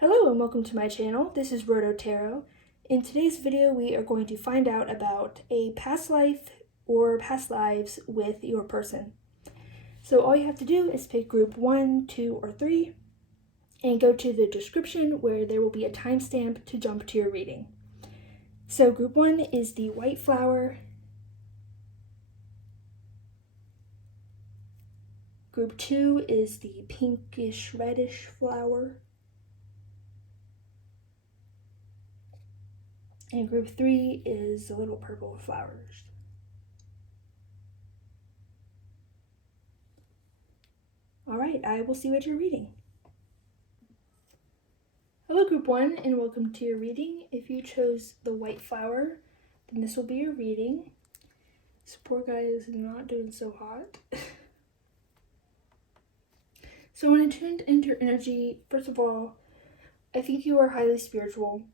Hello and welcome to my channel. This is Rhodochrosite. In today's video we are going to find out about a past life or past lives with your person. So all you have to do is pick group 1, 2, or 3 and go to the description where there will be a timestamp to jump to your reading. So group 1 is the white flower. Group 2 is the pinkish reddish flower. And group 3 is the little purple flowers. Alright, I will see what you're reading. Hello group 1 and welcome to your reading. If you chose the white flower, then this will be your reading. This poor guy is not doing so hot. So when I tuned into your energy, first of all, I think you are highly spiritual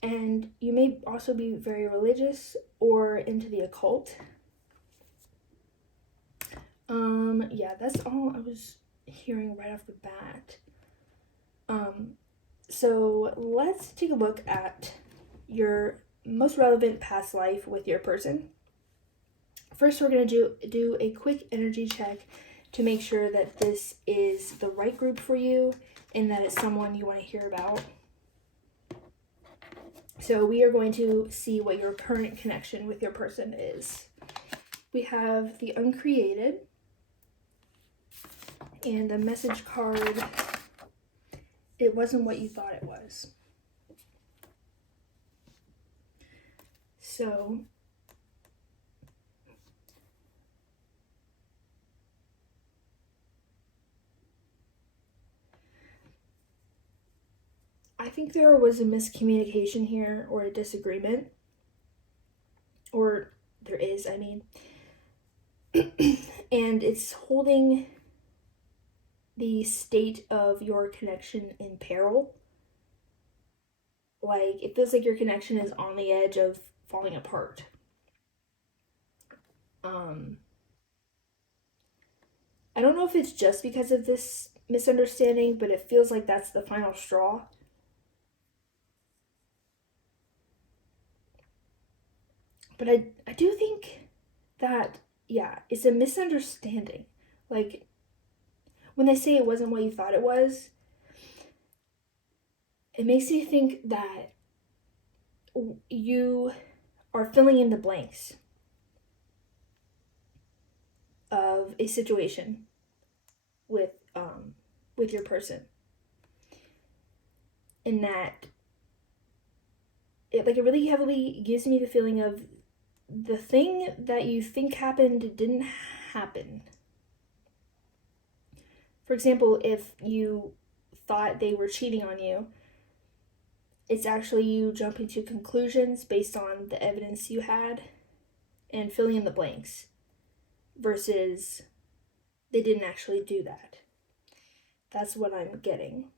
and you may also be very religious or into the occult. Yeah, that's all I was hearing right off the bat. So let's take a look at your most relevant past life with your person. First, we're going to do a quick energy check to make sure that this is the right group for you and that it's someone you want to hear about. So we are going to see what your current connection with your person is. We have the uncreated and the message card. It wasn't what you thought it was. So I think there was a miscommunication here or a disagreement, or there is, I mean, and it's holding the state of your connection in peril. Like, it feels like your connection is on the edge of falling apart. I don't know if it's just because of this misunderstanding, but it feels like that's the final straw. But I do think that, yeah, it's a misunderstanding. Like, when they say it wasn't what you thought it was, it makes me think that you are filling in the blanks of a situation with your person, and that it really heavily gives me the feeling of the thing that you think happened didn't happen. For example, if you thought they were cheating on you, it's actually you jumping to conclusions based on the evidence you had and filling in the blanks, versus they didn't actually do that. That's what I'm getting.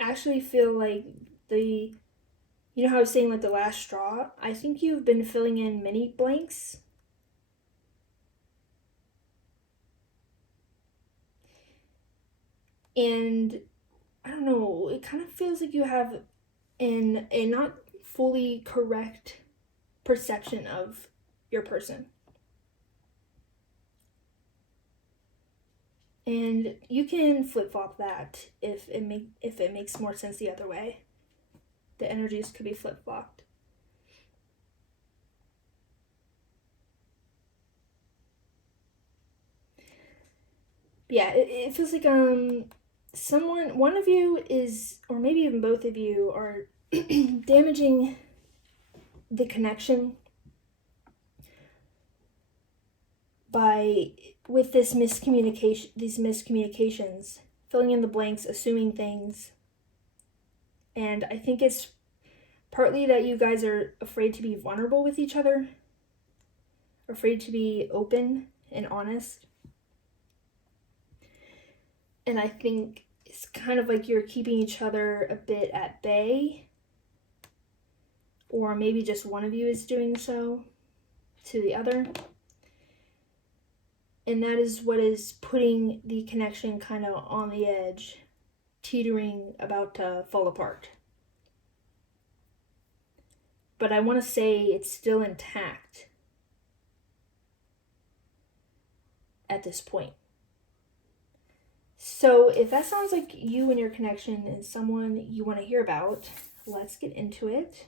I actually feel like you know how I was saying like the last straw? I think you've been filling in many blanks. And I don't know, it kind of feels like you have a not fully correct perception of your person. And you can flip-flop that if it makes more sense the other way. The energies could be flip-flopped. Yeah, it feels like one of you is, or maybe even both of you, are damaging the connection with these miscommunications, filling in the blanks, assuming things. And I think it's partly that you guys are afraid to be vulnerable with each other, afraid to be open and honest. And I think it's kind of like you're keeping each other a bit at bay, or maybe just one of you is doing so to the other. And that is what is putting the connection kind of on the edge, teetering, about to fall apart. But I want to say it's still intact at this point. So if that sounds like you and your connection is someone you want to hear about, let's get into it.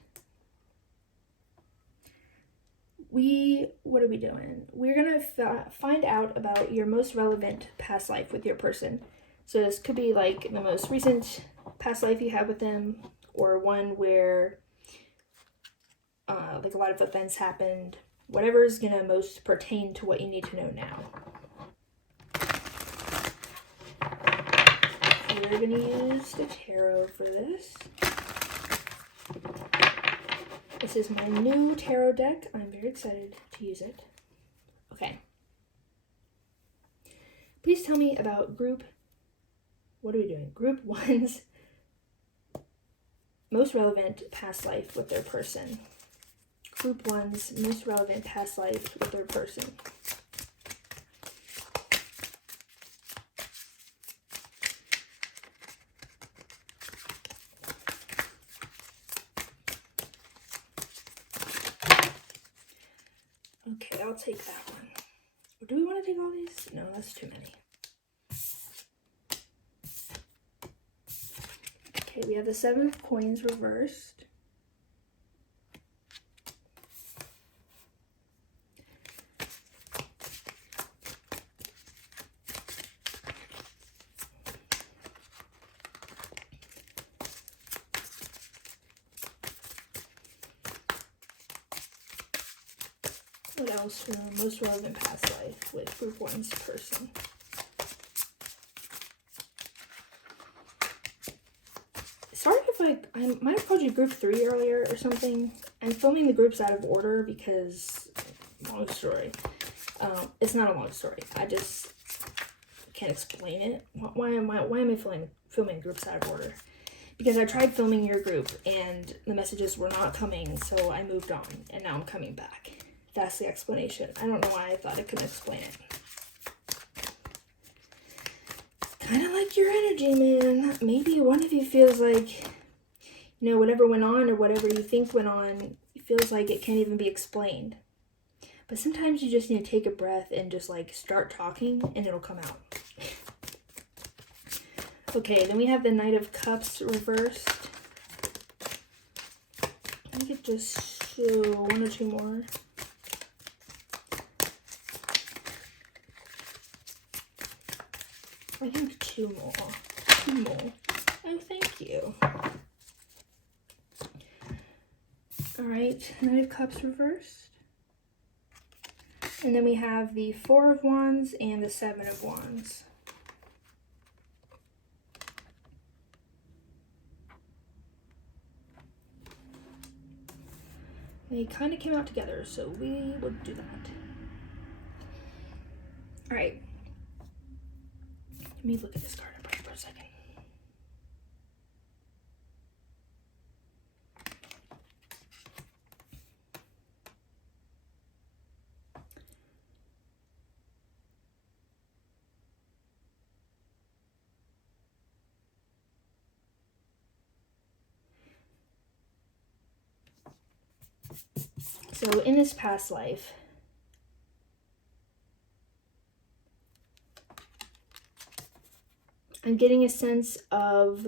What are we doing? We're going to find out about your most relevant past life with your person. So this could be like the most recent past life you had with them, or one where like a lot of events happened. Whatever is going to most pertain to what you need to know now. We're going to use the tarot for this. This is my new tarot deck. I'm very excited to use it. Okay. Please tell me about what are we doing? Group 1's most relevant past life with their person. Group 1's most relevant past life with their person. Okay, I'll take that one. Do we want to take all these? No, that's too many. Okay, we have the 7 of coins reversed. What else from the most relevant past life with Group 1's person? Sorry if I might have called you Group 3 earlier or something. I'm filming the groups out of order because, long story. It's not a long story. I just can't explain it. Why am I filming groups out of order? Because I tried filming your group and the messages were not coming, so I moved on and now I'm coming back. That's the explanation. I don't know why I thought I couldn't explain it. Kind of like your energy, man. Maybe one of you feels like, you know, whatever went on or whatever you think went on, it feels like it can't even be explained. But sometimes you just need to take a breath and just like start talking and it'll come out. Okay, then we have the Knight of Cups reversed. I think it just show 1 or 2 more. I think 2 more. 2 more. Oh, thank you. Alright, Knight of Cups reversed. And then we have the 4 of Wands and the 7 of Wands. They kind of came out together, so we would do that. Alright. Let me look at this card for a second. So in this past life, I'm getting a sense of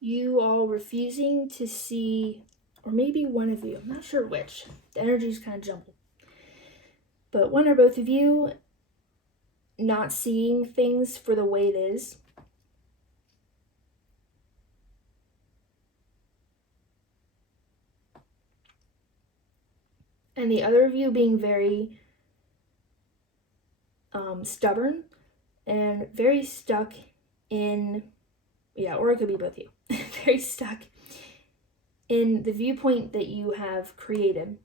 you all refusing to see, or maybe one of you, I'm not sure which. The energy's kind of jumbled. But one or both of you not seeing things for the way it is. And the other of you being very stubborn and very stuck in, yeah, or it could be both of you, very stuck in the viewpoint that you have created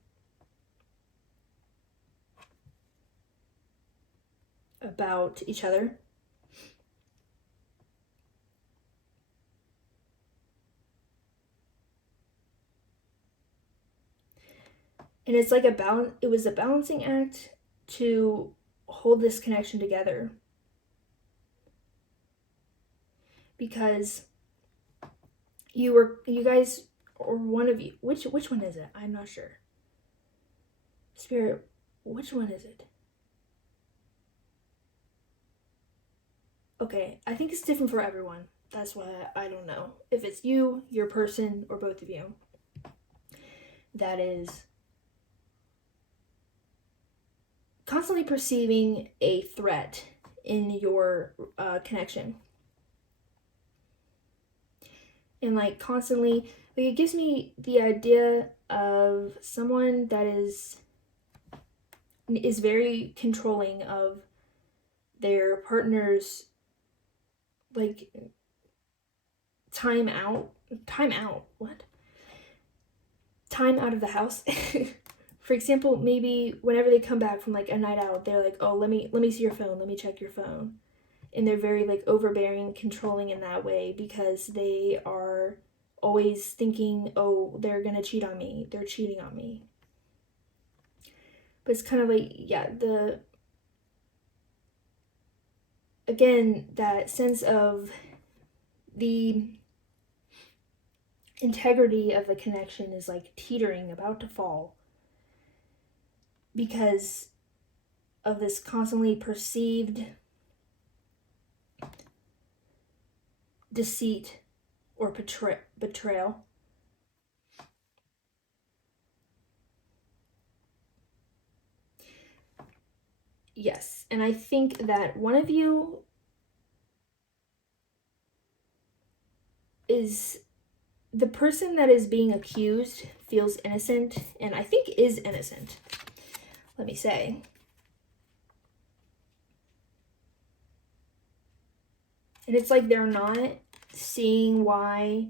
about each other. And it's like it was a balancing act, to hold this connection together. Because you guys, or one of you, which one is it? I'm not sure. Spirit, which one is it? Okay, I think it's different for everyone. That's why I don't know if it's you, your person, or both of you that is constantly perceiving a threat in your connection. And like constantly, like it gives me the idea of someone that is very controlling of their partner's like time out of the house. For example, maybe whenever they come back from like a night out, they're like, oh, let me see your phone, let me check your phone. And they're very like overbearing, controlling in that way, because they are always thinking, oh, they're gonna cheat on me, they're cheating on me. But it's kind of like, yeah, again, that sense of the integrity of the connection is like teetering, about to fall, because of this constantly perceived deceit or betrayal. Yes, and I think that one of you is the person that is being accused feels innocent, and I think is innocent, let me say. And it's like they're not seeing why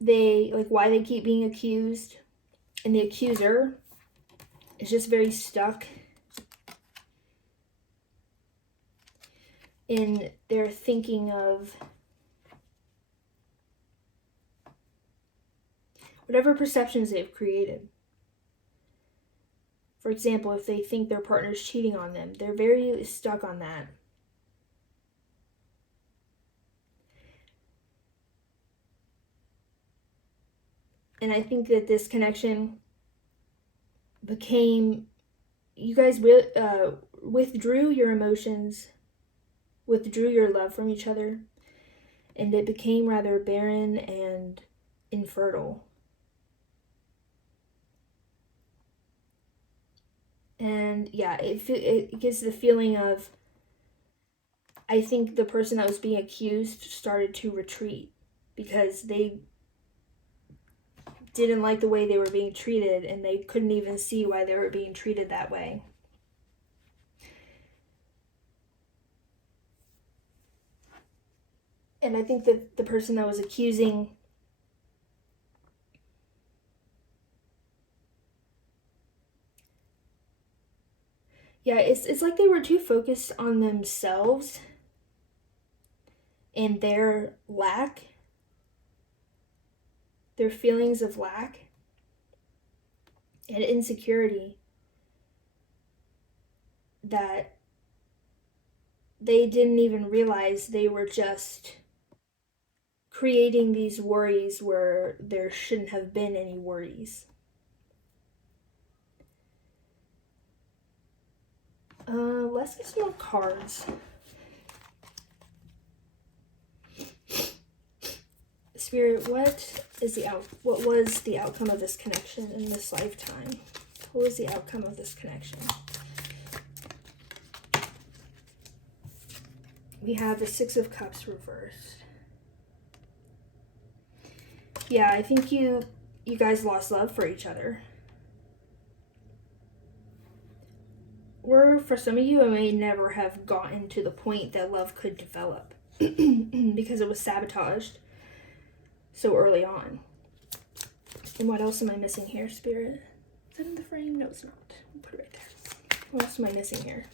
they keep being accused, and the accuser is just very stuck in their thinking of whatever perceptions they've created. For example, if they think their partner's cheating on them, they're very stuck on that. And I think that this connection became, you guys withdrew your emotions, withdrew your love from each other, and it became rather barren and infertile. And yeah, it gives the feeling of, I think the person that was being accused started to retreat because they didn't like the way they were being treated, and they couldn't even see why they were being treated that way. And I think that the person that was accusing it's like they were too focused on themselves and their lack, their feelings of lack and insecurity, that they didn't even realize they were just creating these worries where there shouldn't have been any worries. Let's get some more cards. Spirit, what was the outcome of this connection in this lifetime? What was the outcome of this connection? We have the Six of Cups reversed. Yeah, I think you guys lost love for each other. Or for some of you, it may never have gotten to the point that love could develop because it was sabotaged so early on. And what else am I missing here, Spirit? Is that in the frame? No, it's not. I'll put it right there. What else am I missing here?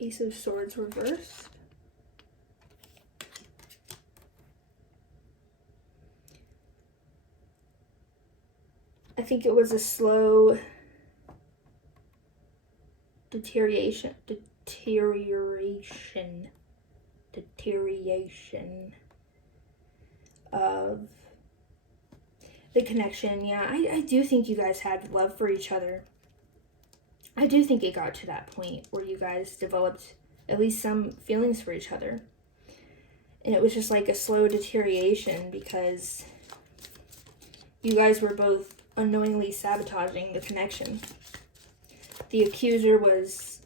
Ace of Swords reversed. I think it was a slow deterioration of the connection. Yeah, I do think you guys had love for each other. I do think it got to that point where you guys developed at least some feelings for each other. And it was just like a slow deterioration because you guys were both unknowingly sabotaging the connection. The accuser was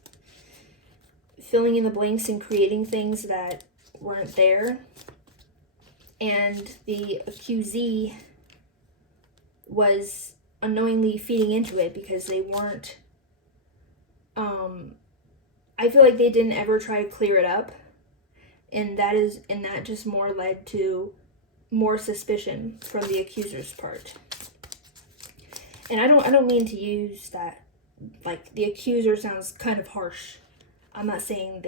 filling in the blanks and creating things that weren't there. And the accusee was unknowingly feeding into it because they weren't, I feel like they didn't ever try to clear it up. And that just more led to more suspicion from the accuser's part. And I don't mean to use that, like, the accuser sounds kind of harsh. I'm not saying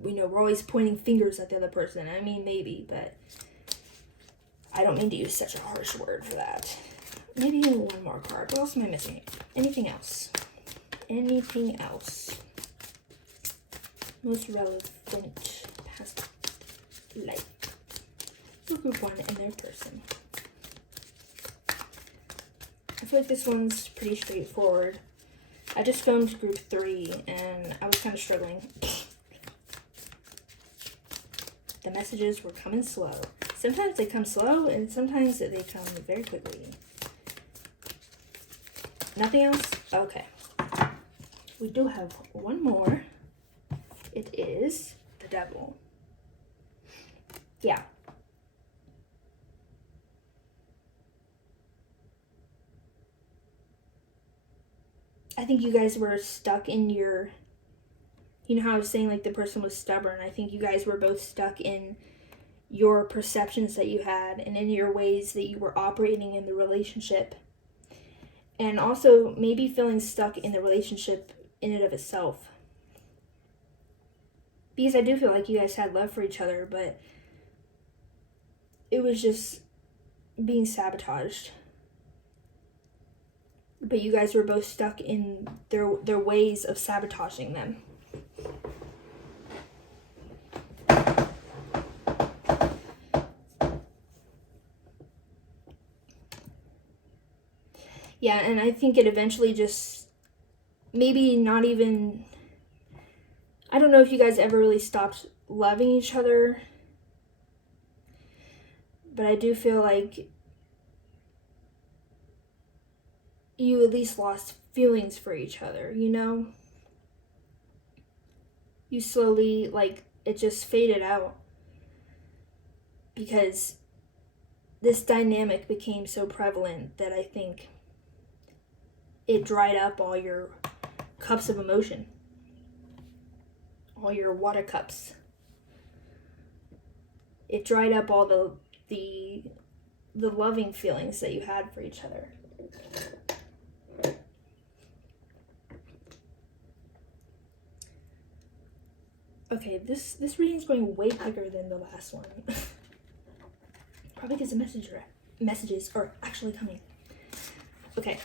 we're always pointing fingers at the other person. I mean, maybe, but I don't mean to use such a harsh word for that. Maybe one more card. What else am I missing? Anything else? Anything else? Most relevant past life for group 1 and their person. I feel like this one's pretty straightforward. I just filmed group 3 and I was kind of struggling. The messages were coming slow. Sometimes they come slow and sometimes they come very quickly. Nothing else? Okay. We do have one more. It is the devil. Yeah. I think you guys were stuck in your, you know how I was saying like the person was stubborn. I think you guys were both stuck in your perceptions that you had and in your ways that you were operating in the relationship. And also maybe feeling stuck in the relationship in and of itself. Because I do feel like you guys had love for each other, but it was just being sabotaged. But you guys were both stuck in their ways of sabotaging them. Yeah, and I think it eventually just, maybe not even, I don't know if you guys ever really stopped loving each other, but I do feel like you at least lost feelings for each other, you know? You slowly, like, it just faded out because this dynamic became so prevalent that I think it dried up all your cups of emotion, all your water cups. It dried up all the loving feelings that you had for each other. Okay, this reading is going way quicker than the last one. Probably because the messages are actually coming. Okay,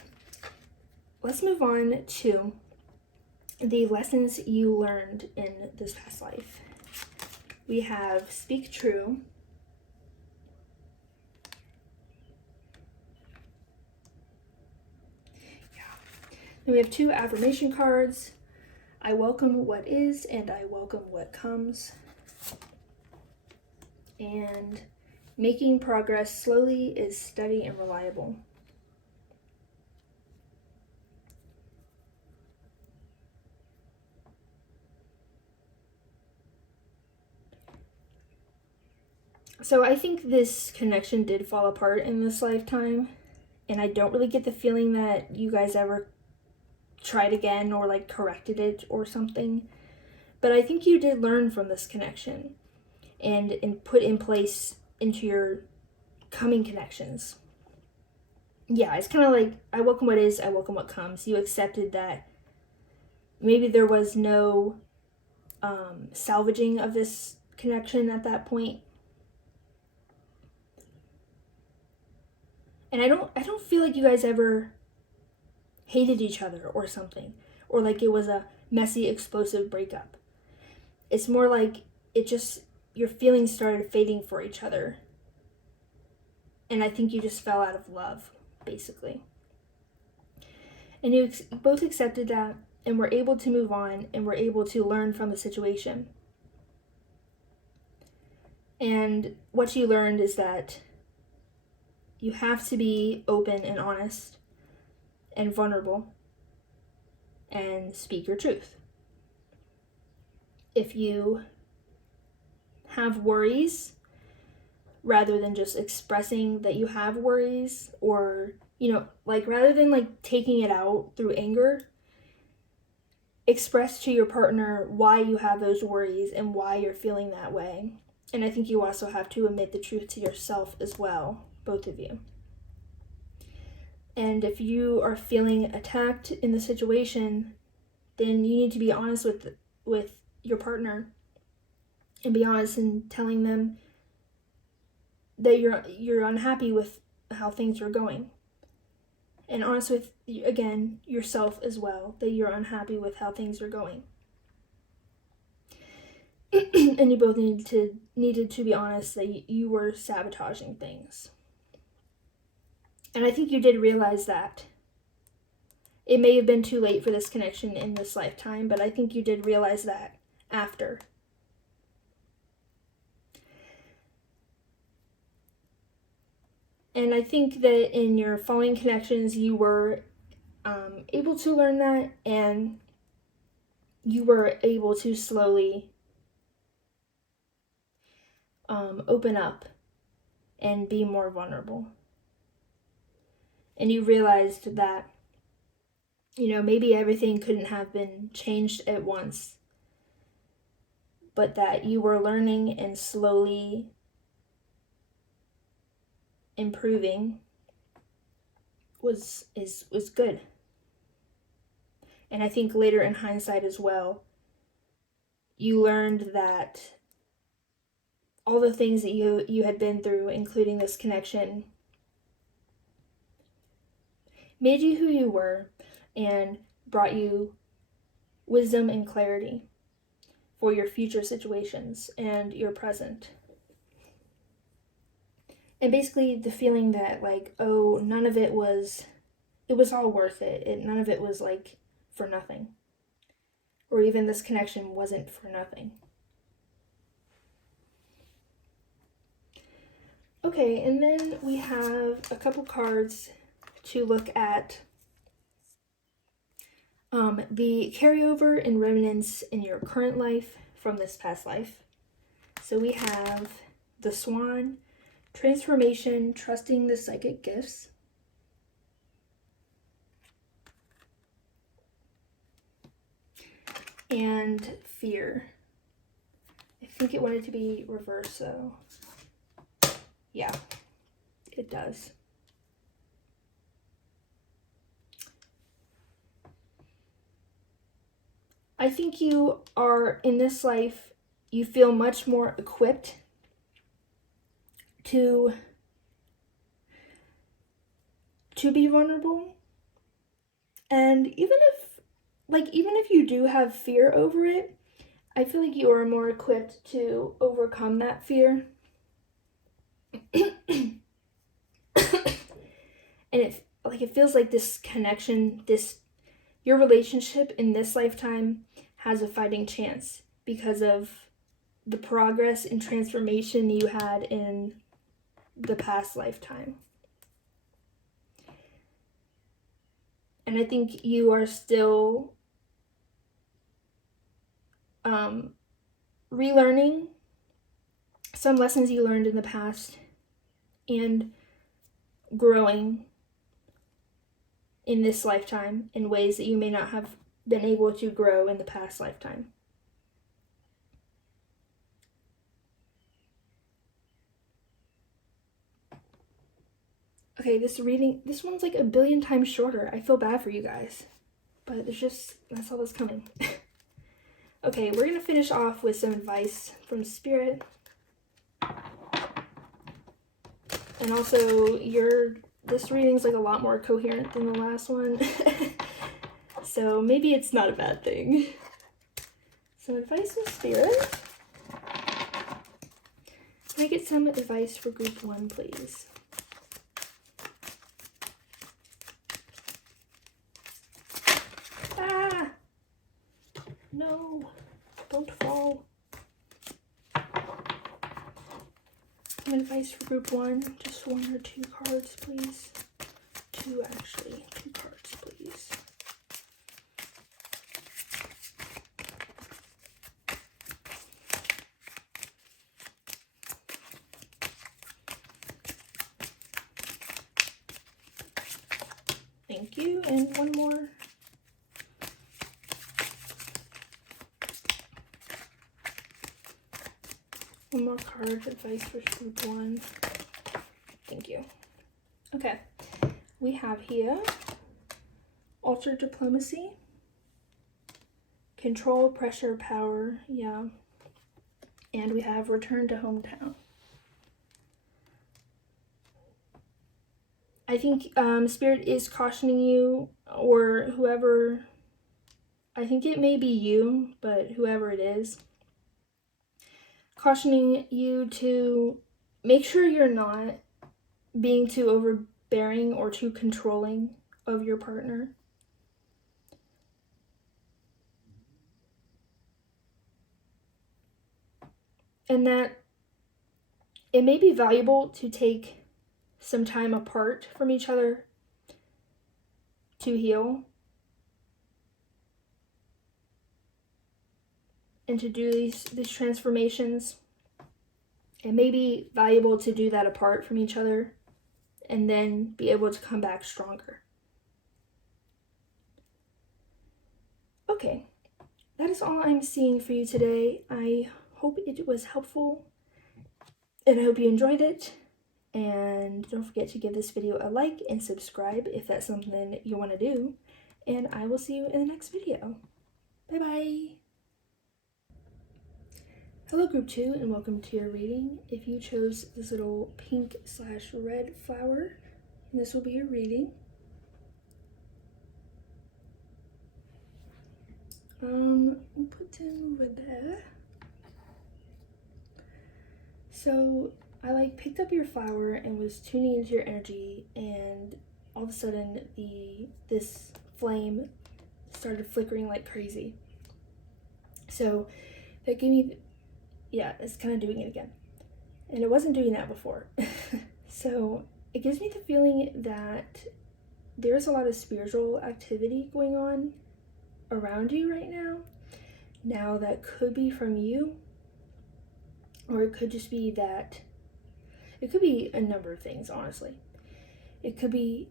let's move on to the lessons you learned in this past life. We have Speak True. Yeah. Then we have 2 affirmation cards. I welcome what is and I welcome what comes. And making progress slowly is steady and reliable. So I think this connection did fall apart in this lifetime, and I don't really get the feeling that you guys ever tried again or like corrected it or something. But I think you did learn from this connection and put in place into your coming connections. Yeah, it's kind of like, I welcome what is, I welcome what comes. You accepted that maybe there was no salvaging of this connection at that point. And I don't feel like you guys ever hated each other or something, or like it was a messy, explosive breakup. It's more like your feelings started fading for each other. And I think you just fell out of love, basically. And you both accepted that and were able to move on and were able to learn from the situation. And what you learned is that you have to be open and honest and vulnerable and speak your truth. If you have worries, rather than just expressing that you have worries, or, like rather than like taking it out through anger, express to your partner why you have those worries and why you're feeling that way. And I think you also have to admit the truth to yourself as well, both of you. And if you are feeling attacked in the situation, then you need to be honest with your partner and be honest in telling them that you're unhappy with how things are going. And honest with, again, yourself as well, that you're unhappy with how things are going. And you both needed to be honest that you were sabotaging things. And I think you did realize that. It may have been too late for this connection in this lifetime, but I think you did realize that after. And I think that in your following connections, you were able to learn that, and you were able to slowly open up and be more vulnerable. And you realized that, maybe everything couldn't have been changed at once, but that you were learning and slowly improving was good. And I think later in hindsight as well, you learned that all the things that you had been through, including this connection, made you who you were and brought you wisdom and clarity for your future situations and your present. And basically the feeling that like, oh, none of it was all worth it. None of it was like for nothing. Or even this connection wasn't for nothing. Okay, and then we have a couple cards to look at the carryover and remnants in your current life from this past life. So we have the Swan, transformation, trusting the psychic gifts. And fear. I think it wanted to be reversed, so yeah, it does. I think you are, in this life, you feel much more equipped to be vulnerable. And even if you do have fear over it, I feel like you are more equipped to overcome that fear. And it feels like this connection, your relationship in this lifetime has a fighting chance because of the progress and transformation you had in the past lifetime. And I think you are still relearning some lessons you learned in the past and growing in this lifetime in ways that you may not have been able to grow in the past lifetime. Okay, this one's like a billion times shorter. I feel bad for you guys, but that's all that's coming. Okay, we're gonna finish off with some advice from Spirit. And also, this reading's like a lot more coherent than the last one. So maybe it's not a bad thing. Some advice from Spirit. Can I get some advice for group 1, please? Ah! No, don't fall. Some advice for group 1. Just 1 or 2 cards, please. 2, actually. 2 cards, please. Thank you, and 1 more. One more card, advice for group 1. Thank you. Okay, we have here Altered Diplomacy, Control, Pressure, Power, yeah. And we have Return to Hometown. I think Spirit is cautioning you, or whoever, I think it may be you, but whoever it is, cautioning you to make sure you're not being too overbearing or too controlling of your partner. And that it may be valuable to take some time apart from each other to heal and to do these transformations. It may be valuable to do that apart from each other and then be able to come back stronger. Okay, that is all I'm seeing for you today. I hope it was helpful and I hope you enjoyed it. And don't forget to give this video a like and subscribe if that's something you want to do. And I will see you in the next video. Bye-bye. Hello group 2 and welcome to your reading. If you chose this little pink/red flower, this will be your reading. We'll put them over there. So I picked up your flower and was tuning into your energy, and all of a sudden this flame started flickering like crazy. So that gave me, yeah, it's kind of doing it again. And it wasn't doing that before. So it gives me the feeling that there's a lot of spiritual activity going on around you right now. Now that could be from you, or it could just be that, it could be a number of things, honestly. It could be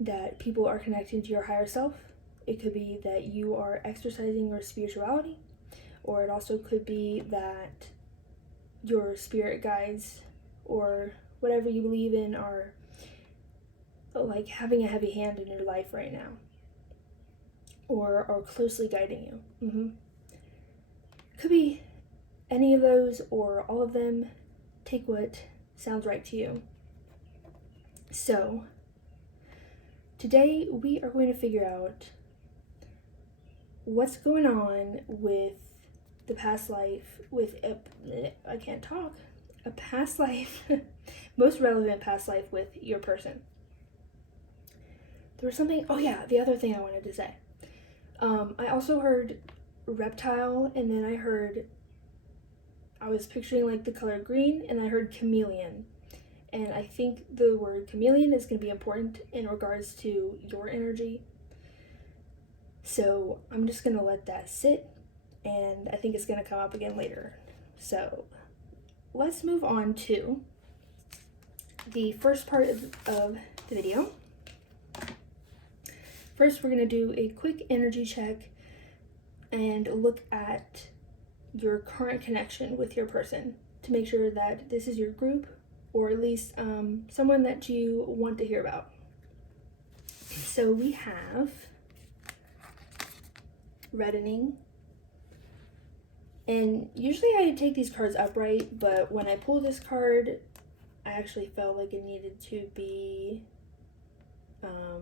that people are connecting to your higher self. It could be that you are exercising your spirituality, or it also could be that your spirit guides or whatever you believe in are having a heavy hand in your life right now, or are closely guiding you. Could be any of those or all of them. Take what sounds right to you. So today we are going to figure out what's going on with the past life, with a past life, most relevant past life with your person. There was something, the other thing I wanted to say. I also heard reptile, and then I was picturing the color green, and I heard chameleon. And I think the word chameleon is going to be important in regards to your energy. So I'm just going to let that sit, and I think it's going to come up again later. So let's move on to the first part of the video. First, we're going to do a quick energy check and look at your current connection with your person to make sure that this is your group, or at least someone that you want to hear about. So we have reddening, And usually I take these cards upright, but when I pull this card, I actually felt like it needed to be,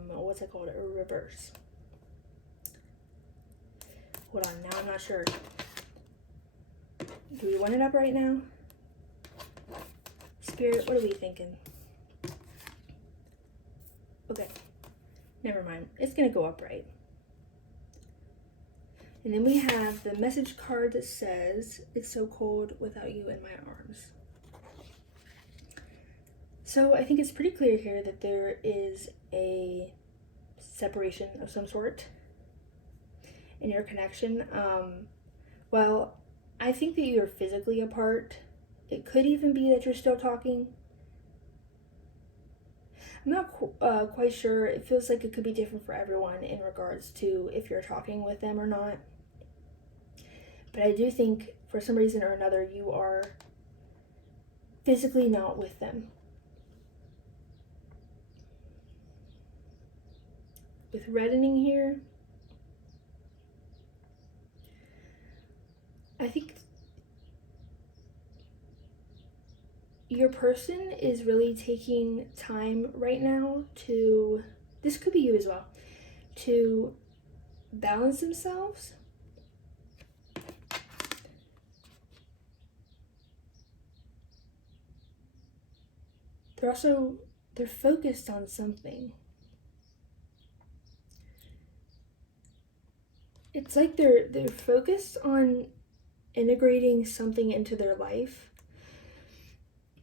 what's it called, a reverse. Hold on, now I'm not sure. Do we want it up right now? Spirit, what are we thinking? Okay, never mind. It's gonna go upright. And then we have the message card that says, "It's so cold without you in my arms." So I think it's pretty clear here that there is a separation of some sort in your connection. Well, I think that you're physically apart. It could even be that you're still talking. I'm not quite sure. It feels like it could be different for everyone in regards to if you're talking with them or not. But I do think for some reason or another you are physically not with them. With reddening here, I think your person is really taking time right now to, this could be you as well, to balance themselves. They're focused on something. It's like they're focused on integrating something into their life.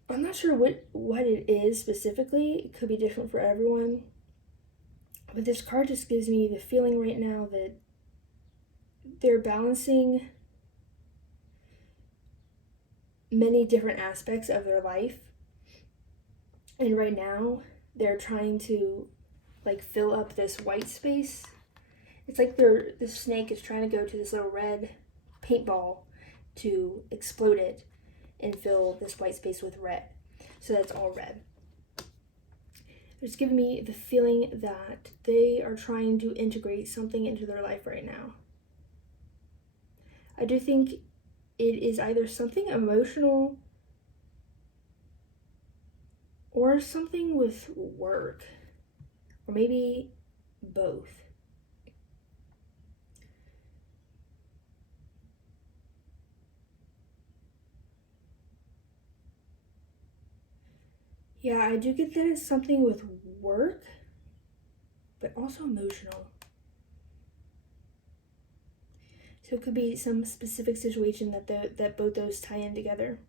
I'm not sure what it is specifically. It could be different for everyone. But this card just gives me the feeling right now that they're balancing many different aspects of their life. And right now, they're trying to like fill up this white space. It's like this snake is trying to go to this little red paintball to explode it and fill this white space with red. So that's all red. It's giving me the feeling that they are trying to integrate something into their life right now. I do think it is either something emotional or something with work, or maybe both. Yeah, I do get that it's something with work, but also emotional. So it could be some specific situation that both those tie in together.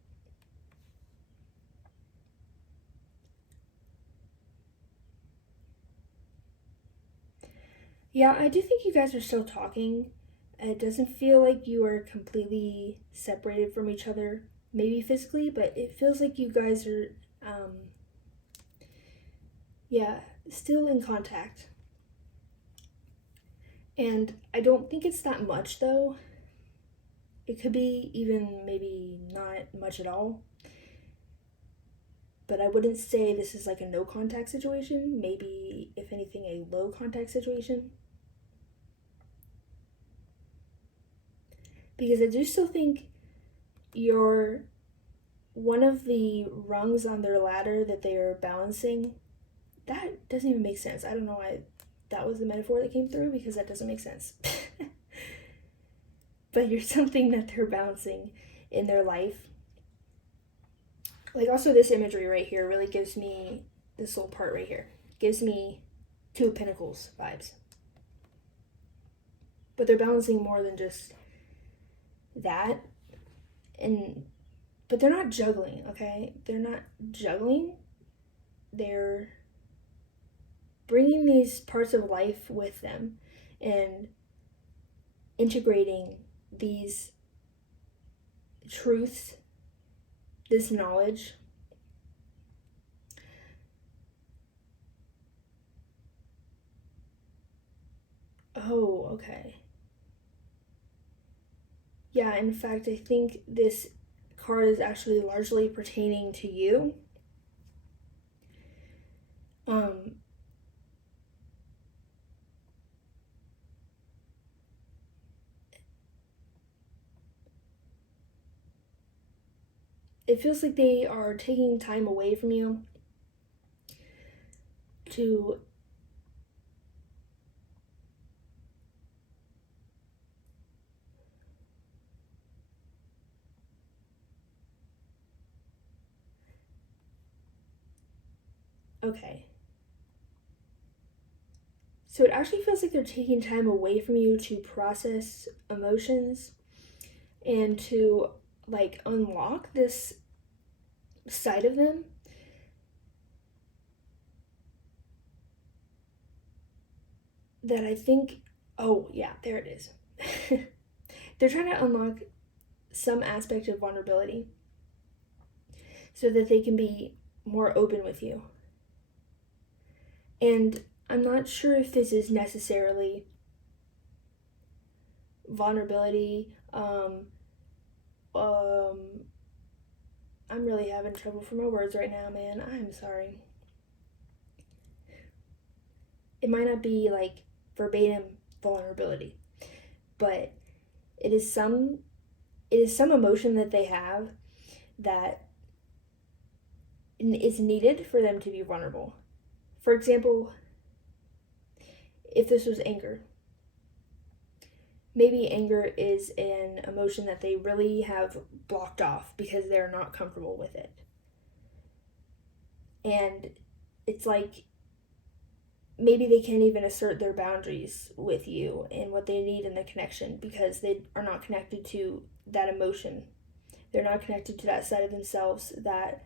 Yeah, I do think you guys are still talking. It doesn't feel like you are completely separated from each other, maybe physically, but it feels like you guys are, still in contact. And I don't think it's that much though. It could be even maybe not much at all. But I wouldn't say this is like a no contact situation. Maybe, if anything, a low contact situation. Because I do still think you're one of the rungs on their ladder that they are balancing. That doesn't even make sense. I don't know why that was the metaphor that came through, because that doesn't make sense. But you're something that they're balancing in their life. Like, also this imagery right here really gives me, this little part right here gives me Two of Pentacles vibes. But they're balancing more than just that. But they're not juggling, okay? They're not juggling. They're bringing these parts of life with them and integrating these truths, this knowledge. Oh, okay. Yeah, in fact, I think this card is actually largely pertaining to you. it feels like they are taking time away from you to okay. So it actually feels like they're taking time away from you to process emotions and to like unlock this side of them that I think, oh yeah, there it is. They're trying to unlock some aspect of vulnerability so that they can be more open with you. And I'm not sure if this is necessarily vulnerability. I'm really having trouble for my words right now, man. I'm sorry. It might not be like verbatim vulnerability, but it is some emotion that they have that is needed for them to be vulnerable. For example, if this was anger, maybe anger is an emotion that they really have blocked off because they're not comfortable with it. And it's like maybe they can't even assert their boundaries with you and what they need in the connection because they are not connected to that emotion. They're not connected to that side of themselves that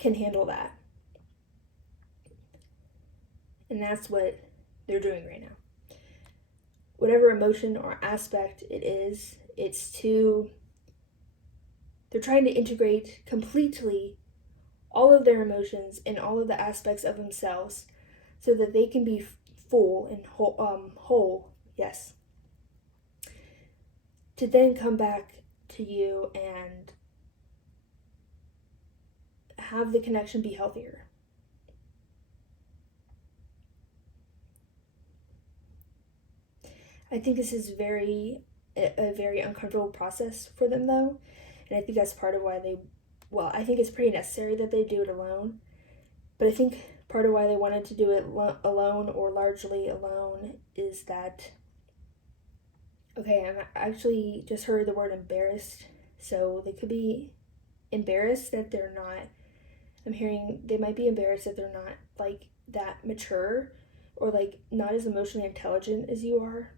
can handle that. And that's what they're doing right now. Whatever emotion or aspect it is, they're trying to integrate completely all of their emotions and all of the aspects of themselves so that they can be full and whole, yes. To then come back to you and have the connection be healthier. I think this is a very uncomfortable process for them though, and I think that's part of why I think it's pretty necessary that they do it alone, but I think part of why they wanted to do it alone or largely alone is that, okay, I actually just heard the word embarrassed, so they could be embarrassed that they're not, they might be embarrassed that they're not like that mature or like not as emotionally intelligent as you are.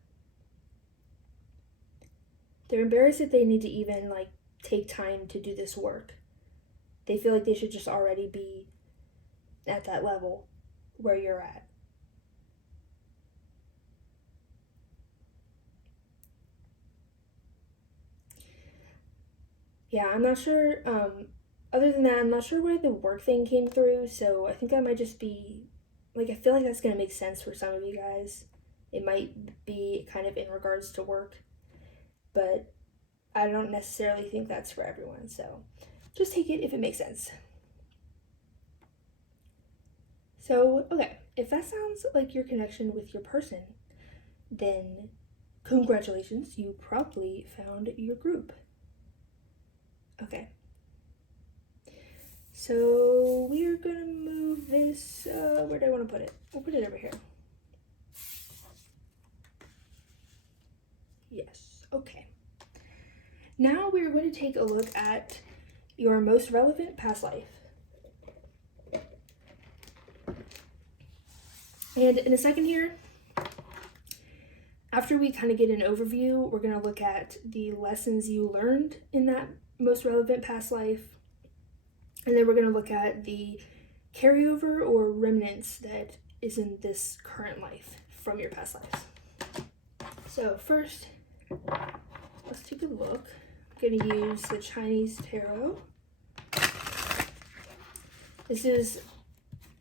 They're embarrassed that they need to even like take time to do this work. They feel like they should just already be at that level where you're at. Yeah, I'm not sure. Other than that, I'm not sure where the work thing came through, so I think that might just be, like, I feel like that's going to make sense for some of you guys. It might be kind of in regards to work, but I don't necessarily think that's for everyone, so just take it if it makes sense. So, okay, if that sounds like your connection with your person, then congratulations, you probably found your group. Okay. So we are gonna move this, where do I want to put it? We'll put it over here. Yes, okay. Now we're going to take a look at your most relevant past life. And in a second here, after we kind of get an overview, we're going to look at the lessons you learned in that most relevant past life. And then we're going to look at the carryover or remnants that is in this current life from your past lives. So first, let's take a look. I'm going to use the Chinese Tarot. This is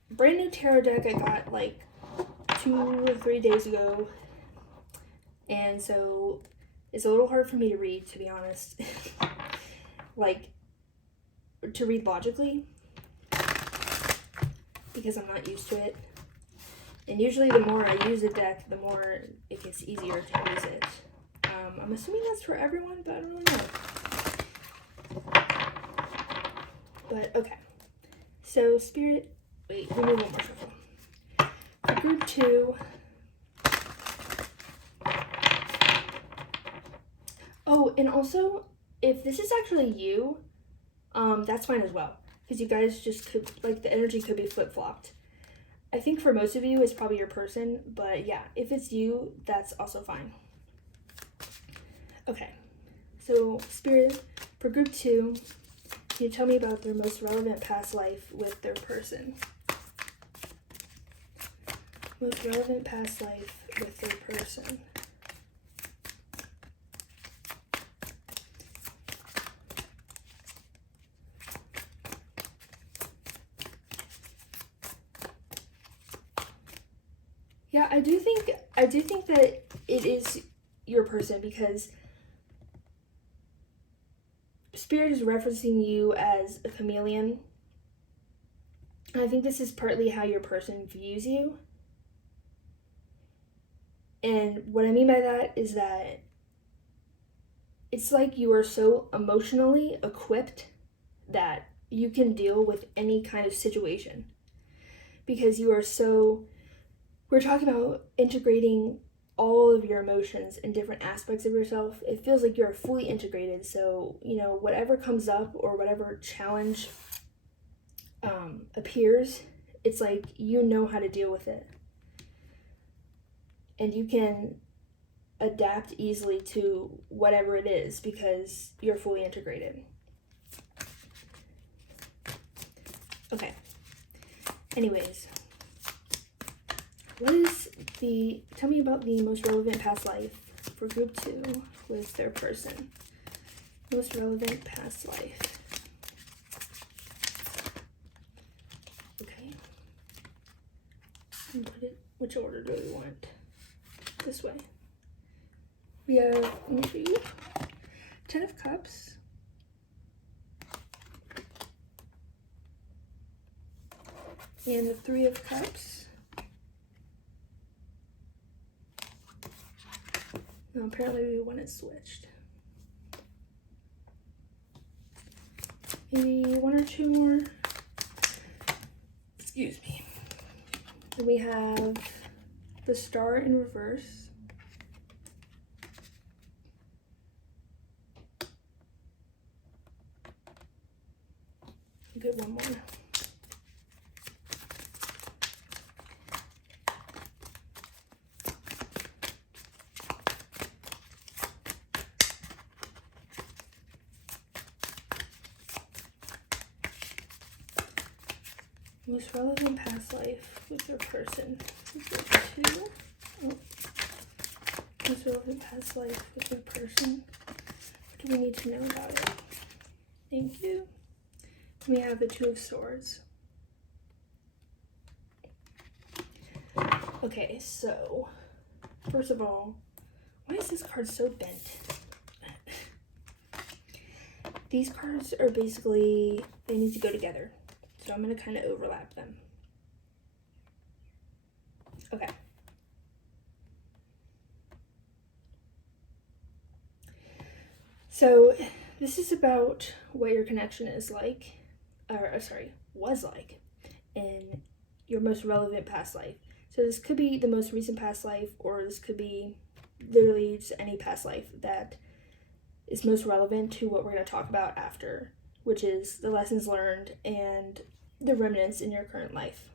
a brand new tarot deck I got like 2 or 3 days ago. And so it's a little hard for me to read, to be honest. Like, to read logically, because I'm not used to it. And usually the more I use a deck, the more it gets easier to use it. I'm assuming that's for everyone, but I don't really know. But okay. So Spirit, wait, we need one more shuffle. For group 2, oh, and also, if this is actually you, that's fine as well. Because you guys just could, like, the energy could be flip-flopped. I think for most of you, it's probably your person, but yeah, if it's you, that's also fine. Okay, so Spirit, for group 2, can you tell me about their most relevant past life with their person? Most relevant past life with their person. Yeah, I do think that it is your person, because Spirit is referencing you as a chameleon. And I think this is partly how your person views you. And what I mean by that is that it's like you are so emotionally equipped that you can deal with any kind of situation. Because you are so, we're talking about integrating all of your emotions and different aspects of yourself. It feels like you're fully integrated. So, whatever comes up or whatever challenge appears, it's like you know how to deal with it. And you can adapt easily to whatever it is because you're fully integrated. Okay. Anyways, tell me about the most relevant past life for group 2 with their person. Most relevant past life. Okay. And put it, which order do we want? This way. We have, let me show you, 10 of Cups. And the 3 of Cups. Now apparently one is switched. Maybe 1 or 2 more. Excuse me. Then we have the Star in reverse. Get one more. Most relevant past life with your person. Is there 2? Oh. Most relevant past life with your person. What do we need to know about it? Thank you. We have the 2 of Swords. Okay, so first of all, why is this card so bent? These cards are basically, they need to go together. So I'm going to kind of overlap them. Okay. So this is about what your connection is like, was like in your most relevant past life. So this could be the most recent past life, or this could be literally just any past life that is most relevant to what we're going to talk about after, which is the lessons learned and the remnants in your current life.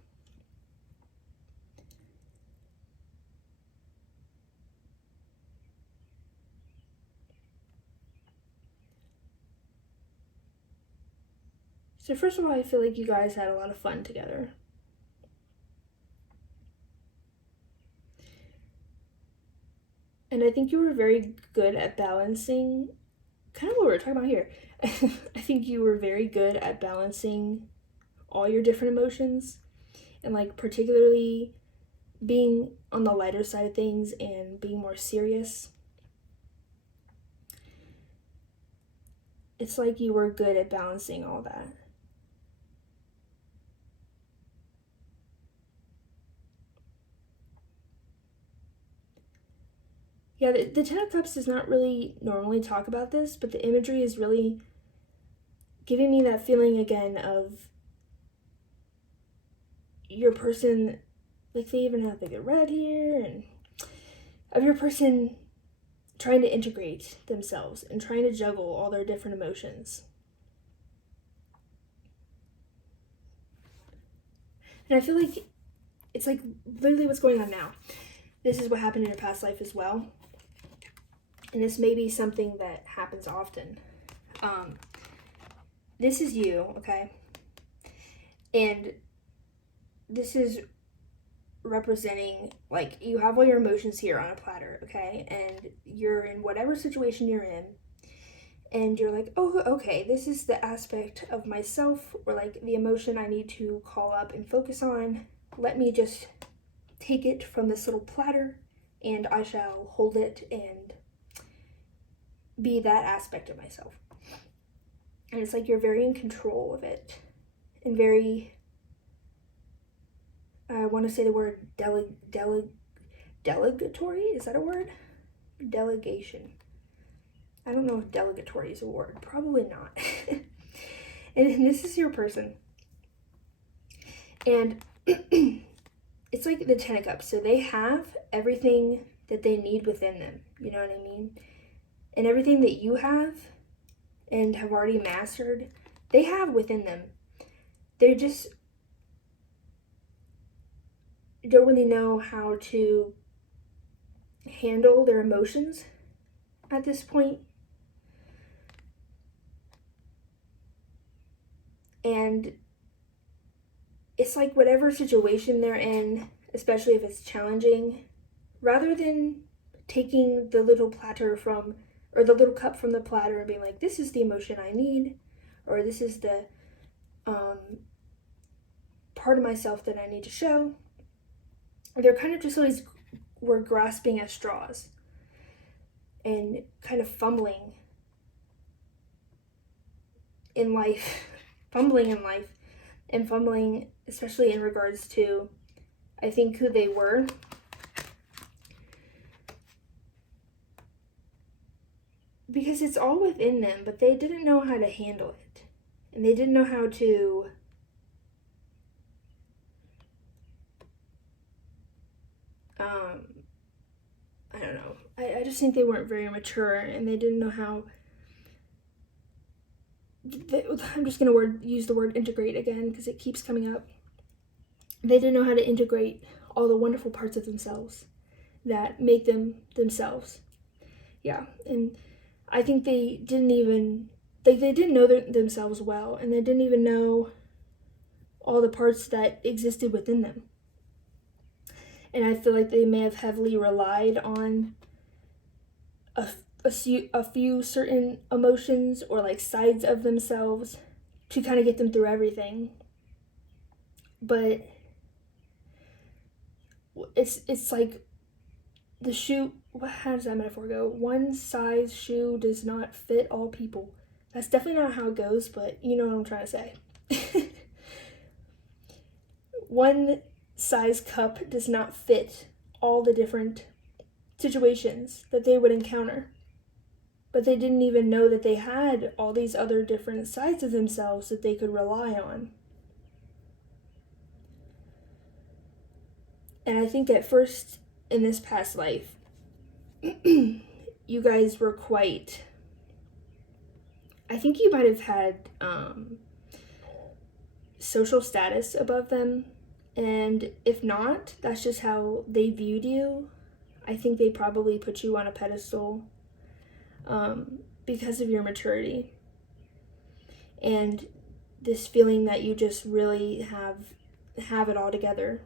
So first of all, I feel like you guys had a lot of fun together. And I think you were very good at balancing, kind of what we're talking about here. I think you were very good at balancing all your different emotions, and like particularly being on the lighter side of things and being more serious. It's like you were good at balancing all that. Yeah, the 10 of Cups does not really normally talk about this, but the imagery is really giving me that feeling again of your person, like they even have like a red here, and of your person trying to integrate themselves and trying to juggle all their different emotions. And I feel like it's like literally what's going on now. This is what happened in your past life as well. And this may be something that happens often. This is you, okay? And this is representing, like, you have all your emotions here on a platter, okay? And you're in whatever situation you're in, and you're like, oh, okay, this is the aspect of myself, or like the emotion I need to call up and focus on. Let me just take it from this little platter, and I shall hold it and be that aspect of myself. And it's like you're very in control of it, and very, I want to say the word delegatory, is that a word? Delegation. I don't know if delegatory is a word. Probably not. And this is your person. And it's like the Ten of Cups. So they have everything that they need within them. You know what I mean? And everything that you have and have already mastered, they have within them. They just don't really know how to handle their emotions at this point. And it's like whatever situation they're in, especially if it's challenging, rather than taking the little platter from, or the little cup from the platter and being like, this is the emotion I need, or this is the part of myself that I need to show, they're kind of just always, we're grasping at straws and kind of fumbling in life, and fumbling especially in regards to, I think, who they were. Because it's all within them, but they didn't know how to handle it. And they didn't know how to I don't know. I just think they weren't very mature, and they didn't know how. I'm just going to use the word integrate again because it keeps coming up. They didn't know how to integrate all the wonderful parts of themselves that make them themselves. Yeah, and I think they didn't even, like, they didn't know themselves well, and they didn't even know all the parts that existed within them. And I feel like they may have heavily relied on a few certain emotions or like sides of themselves to kind of get them through everything. But it's like the shoe, how does that metaphor go? One size shoe does not fit all people. That's definitely not how it goes, but you know what I'm trying to say. One size cup does not fit all the different situations that they would encounter. But they didn't even know that they had all these other different sides of themselves that they could rely on. And I think at first in this past life, you guys were quite, I think you might have had social status above them. And if not, that's just how they viewed you. I think they probably put you on a pedestal because of your maturity. And this feeling that you just really have it all together.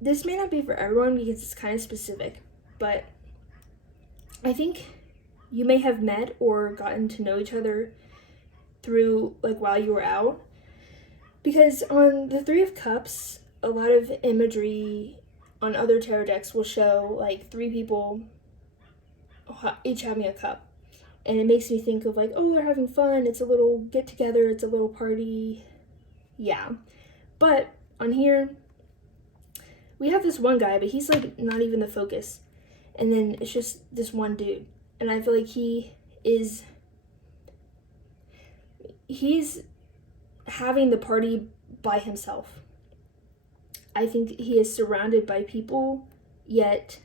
This may not be for everyone because it's kind of specific, but I think you may have met or gotten to know each other through, like, while you were out. Because on the Three of Cups, a lot of imagery on other tarot decks will show, like, three people each having a cup. And it makes me think of, like, oh, they're having fun, it's a little get-together, it's a little party. Yeah. But on here, we have this one guy, but he's like not even the focus. And then it's just this one dude. And I feel like he's having the party by himself. I think he is surrounded by people, yet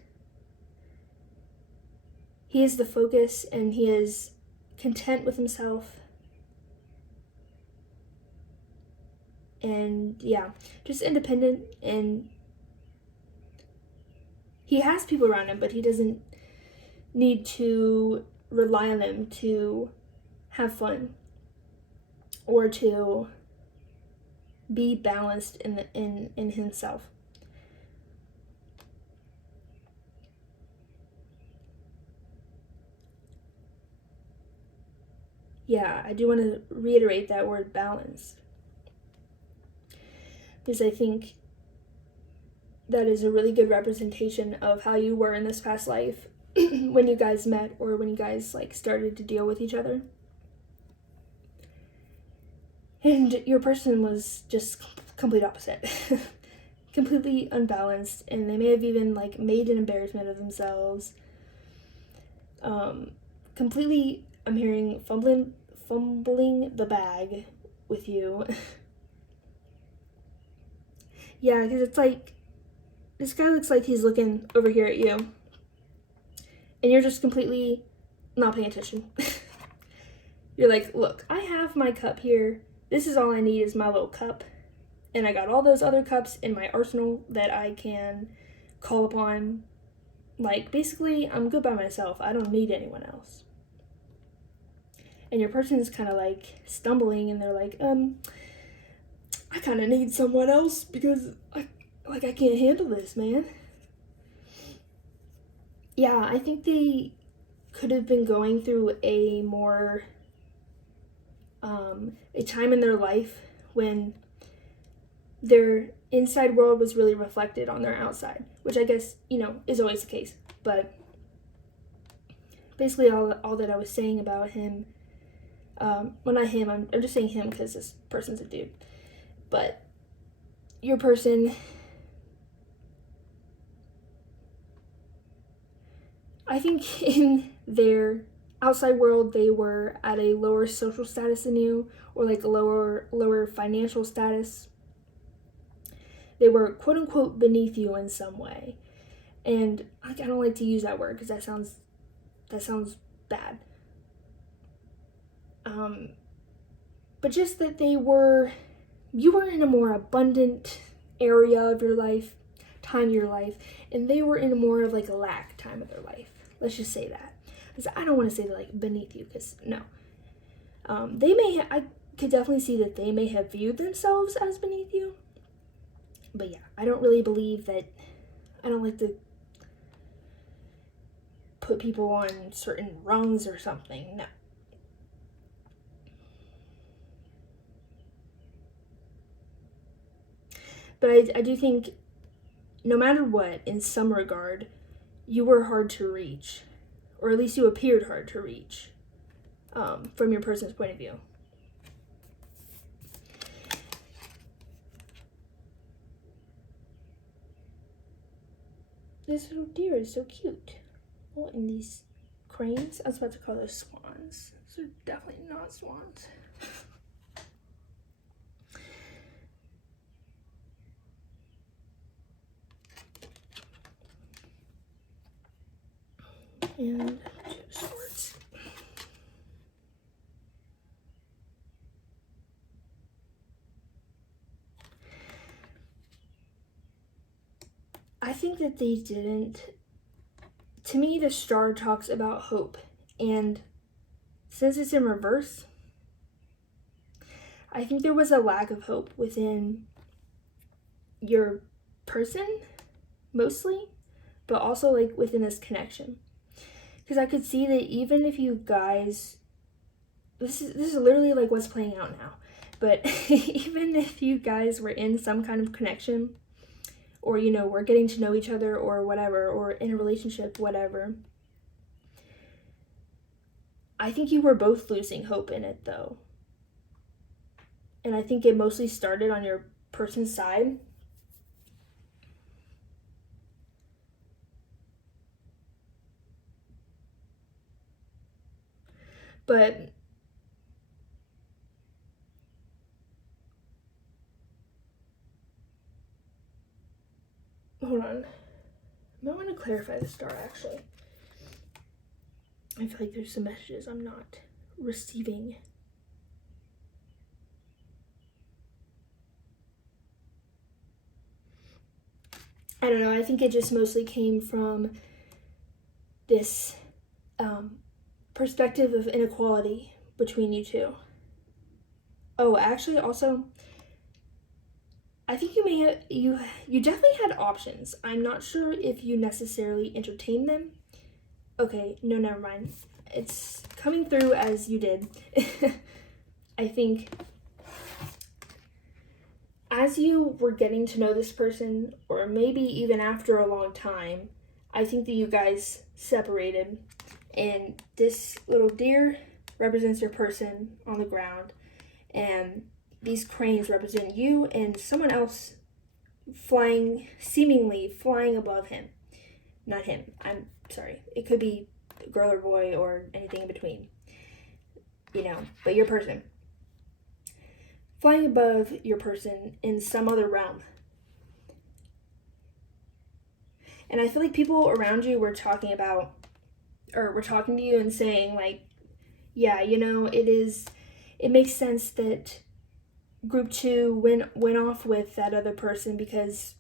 he is the focus and he is content with himself. And yeah, just independent, and he has people around him, but he doesn't need to rely on them to have fun or to be balanced in himself. Yeah, I do want to reiterate that word balance, because I think that is a really good representation of how you were in this past life when you guys met, or when you guys like started to deal with each other. And your person was just complete opposite. Completely unbalanced, and they may have even like made an embarrassment of themselves. Completely, I'm hearing fumbling the bag with you. Yeah, because it's like, this guy looks like he's looking over here at you, and you're just completely not paying attention. You're like, look, I have my cup here. This is all I need, is my little cup. And I got all those other cups in my arsenal that I can call upon. Like, basically, I'm good by myself. I don't need anyone else. And your person's kind of like stumbling, and they're like, I kind of need someone else because I can't handle this, man. Yeah, I think they could have been going through a more, a time in their life when their inside world was really reflected on their outside, which I guess, is always the case. But basically all that I was saying about him, well, not him, I'm just saying him because this person's a dude. But your person, I think in their outside world, they were at a lower social status than you, or like a lower financial status. They were quote unquote beneath you in some way. And I don't like to use that word because that sounds bad. But just that you were in a more abundant area of your life, time of your life, and they were in a more of like a lack time of their life. Let's just say that. Because I don't want to say like beneath you, because no. I could definitely see that they may have viewed themselves as beneath you. But yeah, I don't really believe that. I don't like to put people on certain rungs or something. No. But I do think, no matter what, in some regard, you were hard to reach. Or at least you appeared hard to reach, from your person's point of view. This little deer is so cute. Oh, and these cranes, I was about to call those swans. Those are definitely not swans. And two swords. I think that they didn't. To me, the star talks about hope, and since it's in reverse, I think there was a lack of hope within your person, mostly, but also like within this connection. Because I could see that even if you guys, this is literally like what's playing out now, but even if you guys were in some kind of connection, or we're getting to know each other, or whatever, or in a relationship, whatever, I think you were both losing hope in it, though. And I think it mostly started on your person's side. But hold on. I might want to clarify the star, actually. I feel like there's some messages I'm not receiving. I don't know. I think it just mostly came from this perspective of inequality between you two. Oh, actually, also, I think you may have you definitely had options. I'm not sure if you necessarily entertained them. Okay, no, never mind. It's coming through as you did. I think as you were getting to know this person, or maybe even after a long time, I think that you guys separated, and this little deer represents your person on the ground, and these cranes represent you and someone else seemingly flying above him. Not him, I'm sorry. It could be a girl or boy or anything in between, but your person. Flying above your person in some other realm. And I feel like people around you were talking to you and saying, like, yeah, it makes sense that group 2 went off with that other person because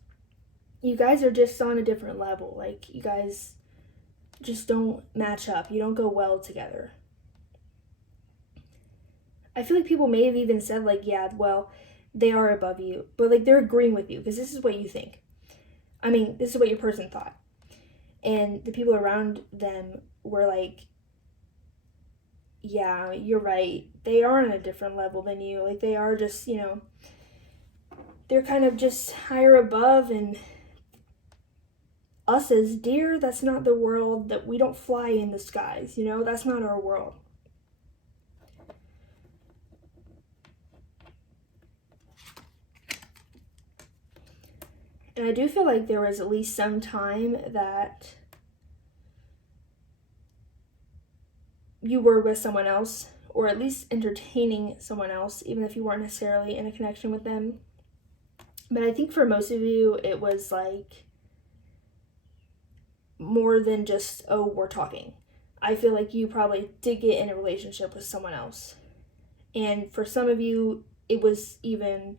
you guys are just on a different level. Like, you guys just don't match up. You don't go well together. I feel like people may have even said, like, yeah, well, they are above you, but, like, they're agreeing with you because this is what you think. I mean, this is what your person thought. And the people around them were like, yeah, you're right. They are on a different level than you. Like, they are just, they're kind of just higher above, and us as deer, that's not the world. That we don't fly in the skies, that's not our world. And I do feel like there was at least some time that you were with someone else, or at least entertaining someone else, even if you weren't necessarily in a connection with them. But I think for most of you, it was like more than just, oh, we're talking. I feel like you probably did get in a relationship with someone else. And for some of you, it was even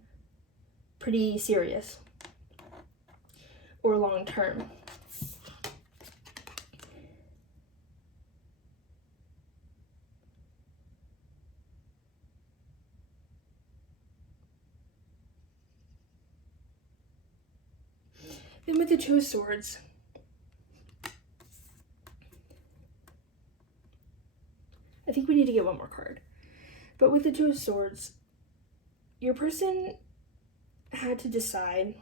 pretty serious or long term. Then with the Two of Swords, I think we need to get one more card. But with the Two of Swords, your person had to decide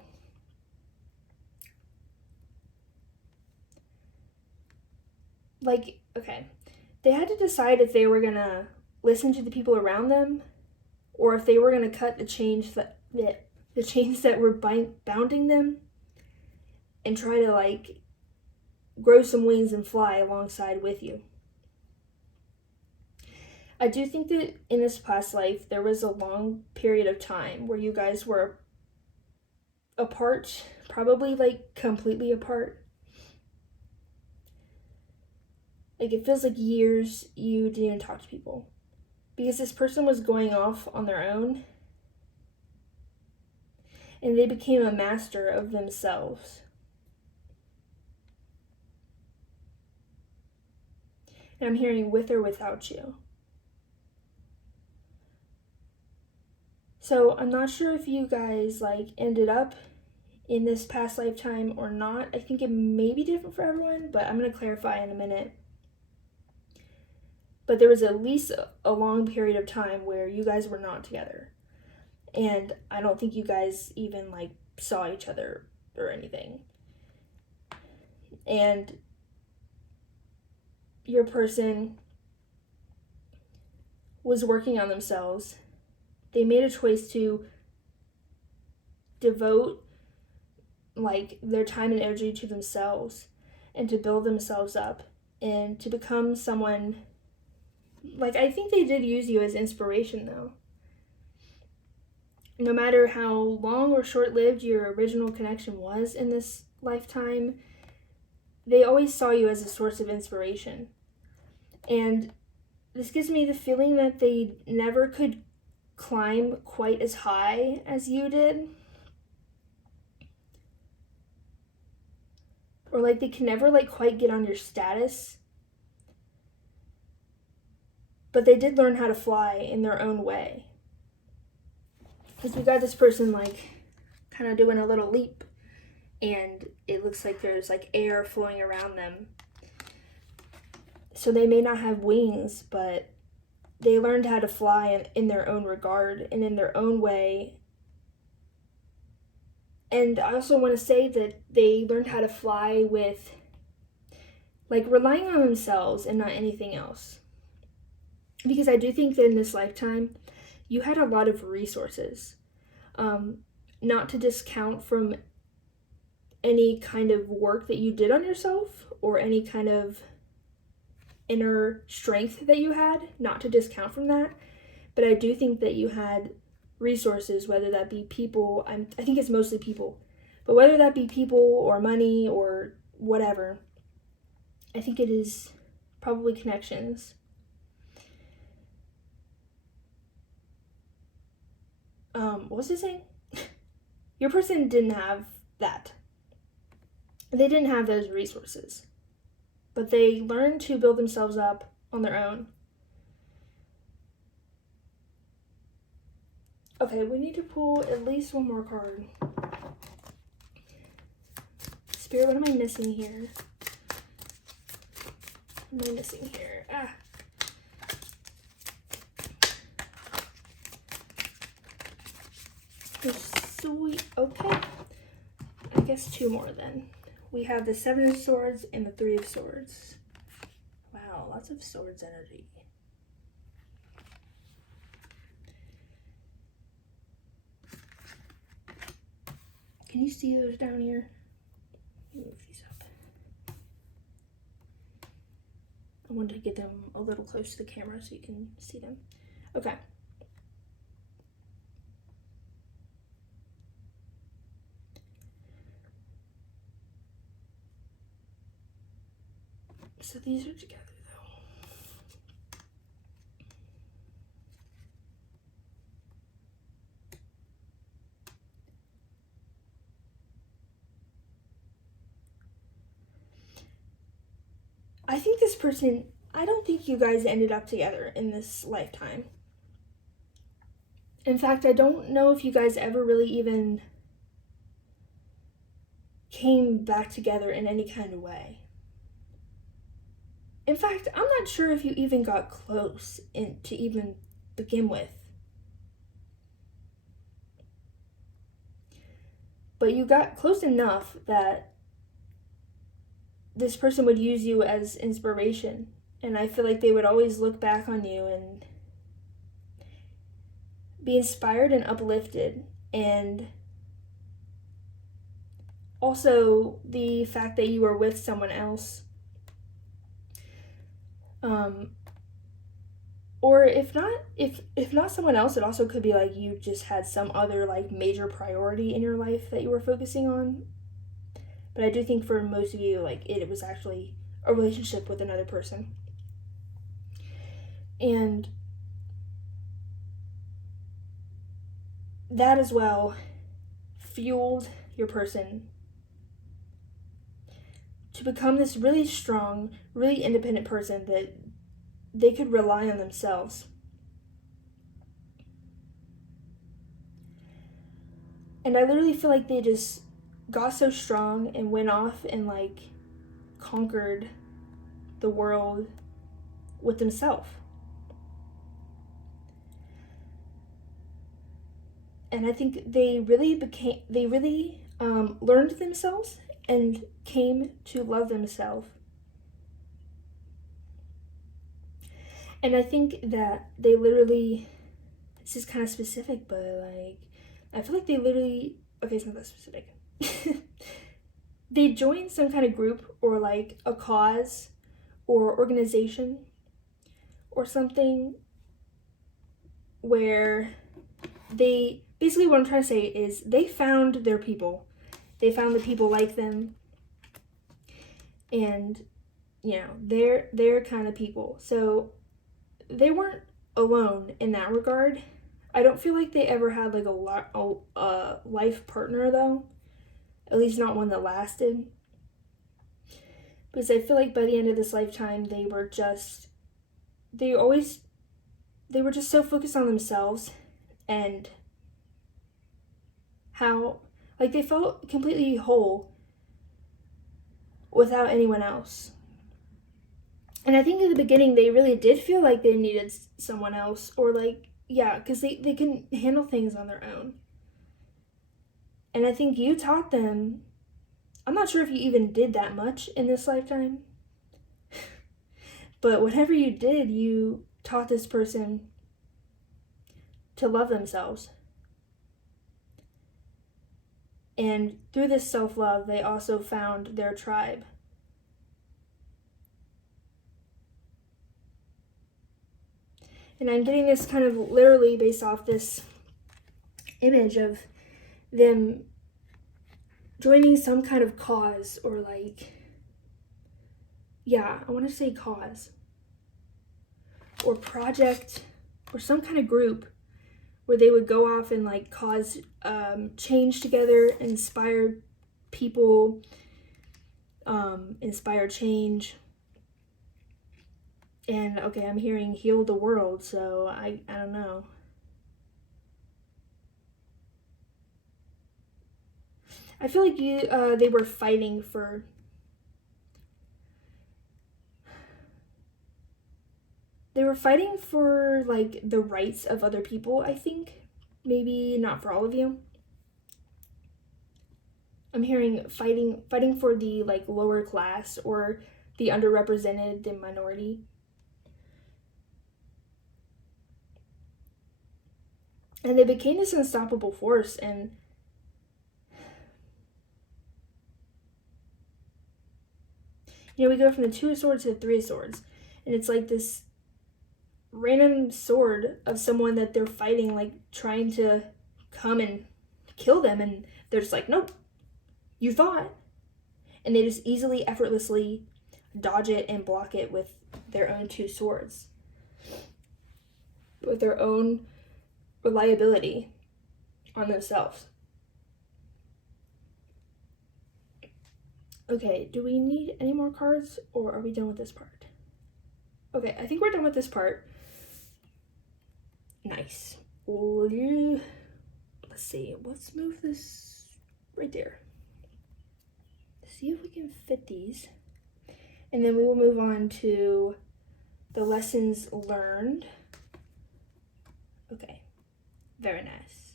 they had to decide if they were gonna listen to the people around them, or if they were gonna cut the chains that were bounding them, and try to, like, grow some wings and fly alongside with you. I do think that in this past life, there was a long period of time where you guys were apart, probably, like, completely apart. Like, it feels like years you didn't even talk to people. Because this person was going off on their own. And they became a master of themselves. And I'm hearing with or without you. So I'm not sure if you guys, like, ended up in this past lifetime or not. I think it may be different for everyone, but I'm going to clarify in a minute. But there was at least a long period of time where you guys were not together. And I don't think you guys even, like, saw each other or anything. And your person was working on themselves. They made a choice to devote like their time and energy to themselves and to build themselves up and to become someone. Like, I think they did use you as inspiration, though. No matter how long or short-lived your original connection was in this lifetime, they always saw you as a source of inspiration. And this gives me the feeling that they never could climb quite as high as you did. Or like they can never like quite get on your status. But they did learn how to fly in their own way. Because we got this person like kind of doing a little leap, and it looks like there's like air flowing around them. So they may not have wings, but they learned how to fly in their own regard and in their own way. And I also want to say that they learned how to fly with like relying on themselves and not anything else. Because I do think that in this lifetime, you had a lot of resources. Not to discount from any kind of work that you did on yourself or any kind of inner strength that you had, not to discount from that. But I do think that you had resources, whether that be people, I think it's mostly people, but whether that be people or money or whatever, I think it is probably connections. What was I saying? Your person didn't have that. They didn't have those resources, but they learned to build themselves up on their own. Okay, we need to pull at least one more card. Spirit, what am I missing here? What am I missing here? Sweet. Okay. I guess two more then. We have the Seven of Swords and the Three of Swords. Wow, lots of swords energy. Can you see those down here? Let me move these up. I wanted to get them a little close to the camera so you can see them. Okay. So these are together though. I think this person, I don't think you guys ended up together in this lifetime. In fact, I don't know if you guys ever really even came back together in any kind of way. In fact, I'm not sure if you even got close to even begin with. But you got close enough that this person would use you as inspiration. And I feel like they would always look back on you and be inspired and uplifted. And also the fact that you were with someone else. Or if not someone else, it also could be like you just had some other like major priority in your life that you were focusing on. But I do think for most of you, like it was actually a relationship with another person. And that as well fueled your person to become this really strong, really independent person that they could rely on themselves. And I literally feel like they just got so strong and went off and like conquered the world with themselves. And I think they really learned themselves and came to love themselves. And I think that they literally, this is kind of specific, but like, I feel like they literally okay, it's not that specific. They join some kind of group or like a cause or organization or something where they, basically what I'm trying to say is they found their people. They found the people like them, and you know, they're kind of people. So they weren't alone in that regard. I don't feel like they ever had like a life partner though, at least not one that lasted. Because I feel like by the end of this lifetime, they were just so focused on themselves and how, like, they felt completely whole without anyone else. And I think in the beginning, they really did feel like they needed someone else, or like, yeah, because they couldn't handle things on their own. And I think you taught them. I'm not sure if you even did that much in this lifetime, but whatever you did, you taught this person to love themselves. And through this self-love, they also found their tribe. And I'm getting this kind of literally based off this image of them joining some kind of cause, or like, yeah, I want to say cause or project or some kind of group where they would go off and like cause change together, inspire people, inspire change. And okay, I'm hearing heal the world, so I don't know. I feel like they were fighting for like the rights of other people, I think. Maybe not for all of you. I'm hearing fighting for the like lower class or the underrepresented, the minority. And they became this unstoppable force, and you know, we go from the 2 of Swords to the 3 of Swords, and it's like this random sword of someone that they're fighting, like trying to come and kill them, and they're just like, nope, you thought. And they just easily, effortlessly dodge it and block it with their own 2 swords, with their own reliability on themselves. Okay, do we need any more cards, or are we done with this part? Okay, I think we're done with this part. Nice. Let's see, let's move this right there. See if we can fit these. And then we will move on to the lessons learned. Okay, very nice.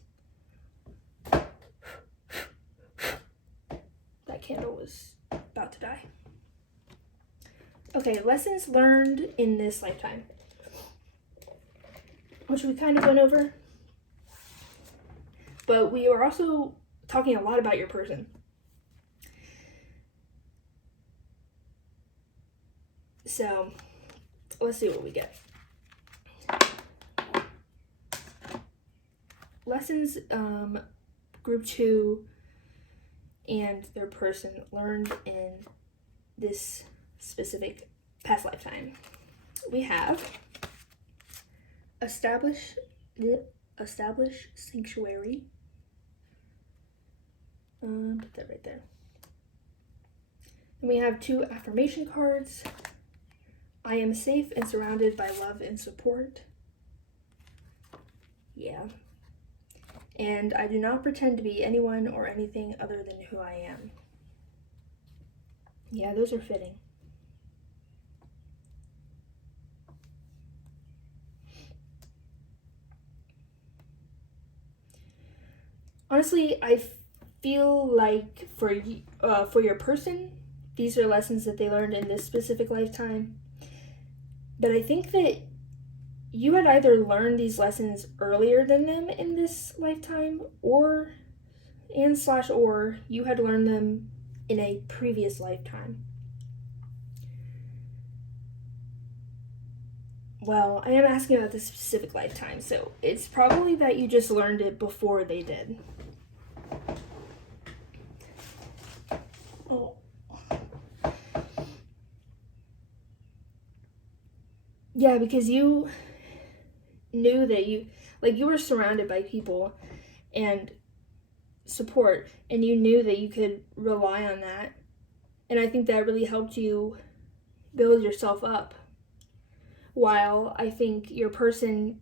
That candle was about to die. Okay, lessons learned in this lifetime, which we kind of went over. But we are also talking a lot about your person. So let's see what we get. Lessons, group 2 and their person learned in this specific past lifetime. We have establish sanctuary. Put that right there. And we have 2 affirmation cards. I am safe and surrounded by love and support. Yeah. And I do not pretend to be anyone or anything other than who I am. Yeah, those are fitting. Honestly, I feel like for your person, these are lessons that they learned in this specific lifetime. But I think that you had either learned these lessons earlier than them in this lifetime, or and / or you had learned them in a previous lifetime. Well, I am asking about this specific lifetime, so it's probably that you just learned it before they did. Oh. Yeah, because you knew that you were surrounded by people and support, and you knew that you could rely on that. And I think that really helped you build yourself up. While I think your person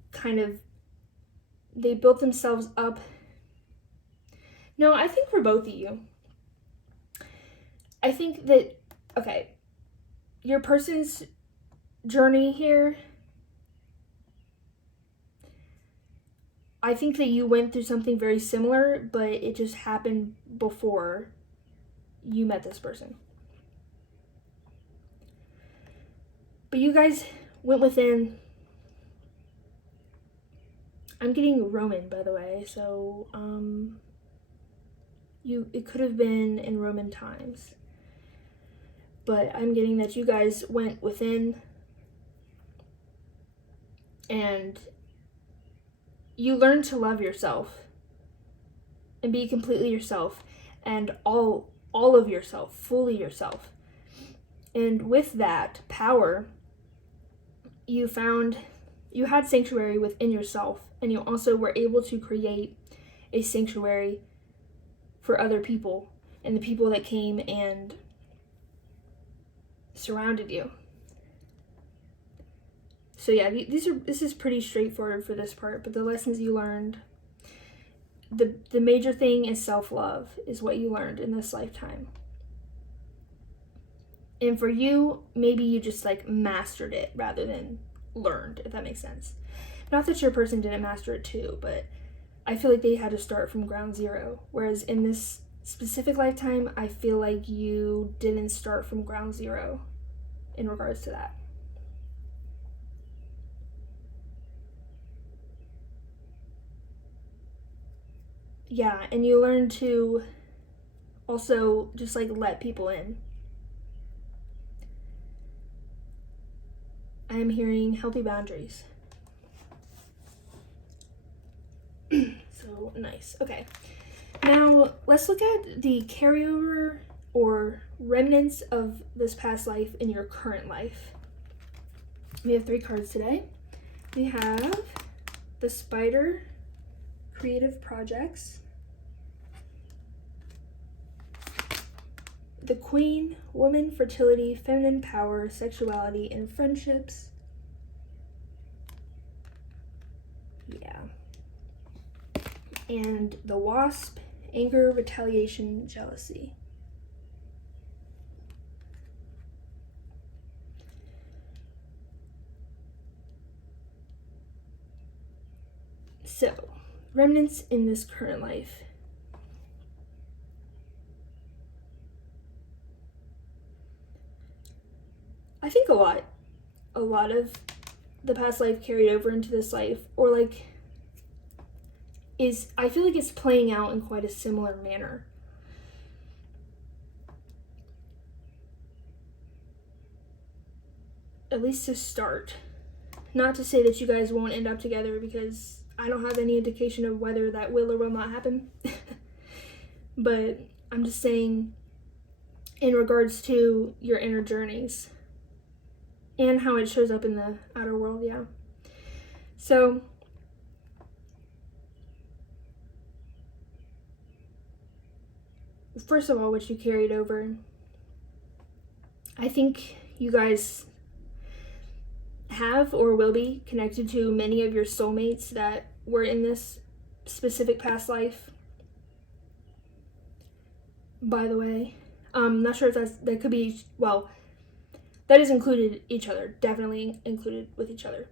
they built themselves up. No, I think for both of you. I think that, okay, your person's journey here, I think that you went through something very similar, but it just happened before you met this person. But you guys went within. I'm getting Roman, by the way, so it could have been in Roman times. But I'm getting that you guys went within and you learned to love yourself and be completely yourself and all of yourself, fully yourself. And with that power, you had sanctuary within yourself, and you also were able to create a sanctuary for other people and the people that came and surrounded you. So yeah, this is pretty straightforward for this part, but the lessons you learned, the major thing is self-love, is what you learned in this lifetime. And for you, maybe you just mastered it rather than learned, if that makes sense. Not that your person didn't master it too, but I feel like they had to start from ground zero. Whereas in this specific lifetime, I feel like you didn't start from ground zero in regards to that. Yeah, and you learn to also just let people in. I am hearing healthy boundaries. So nice. Okay. Now let's look at the carryover or remnants of this past life in your current life. We have 3 cards today. We have the Spider, Creative Projects, the Queen, Woman, Fertility, Feminine Power, Sexuality, and Friendships. Yeah. And the Wasp, Anger, Retaliation, Jealousy. So, remnants in this current life. I think a lot of the past life carried over into this life, or I feel like it's playing out in quite a similar manner. At least to start. Not to say that you guys won't end up together, because I don't have any indication of whether that will or will not happen. But I'm just saying in regards to your inner journeys and how it shows up in the outer world, yeah. So first of all, what you carried over, I think you guys have or will be connected to many of your soulmates that were in this specific past life. By the way, I'm not sure if that could be, well, that is included each other, definitely included with each other.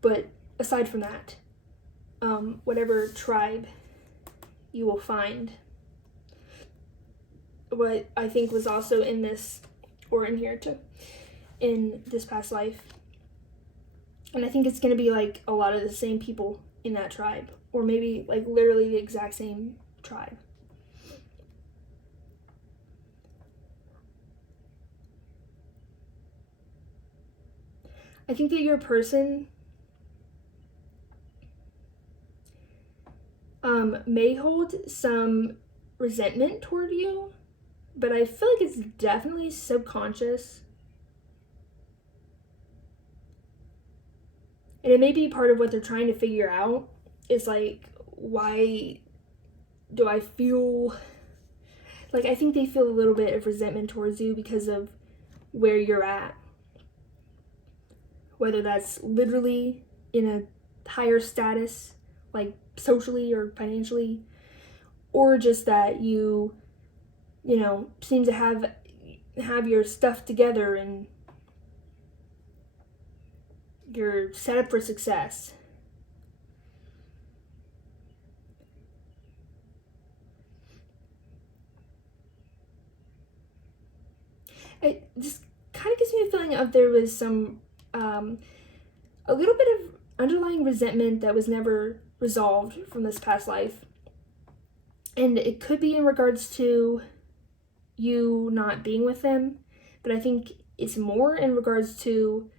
But aside from that, whatever tribe you will find, what I think was also in this, or in here too, in this past life. And I think it's going to be a lot of the same people in that tribe, or maybe literally the exact same tribe. I think that your person may hold some resentment toward you, but I feel like it's definitely subconscious. And it may be part of what they're trying to figure out is like, why do I feel like, I think they feel a little bit of resentment towards you because of where you're at. Whether that's literally in a higher status, like socially or financially, or just that you seem to have your stuff together and you're set up for success. It just kind of gives me a feeling of there was some a little bit of underlying resentment that was never resolved from this past life. And it could be in regards to you not being with them, but I think it's more in regards to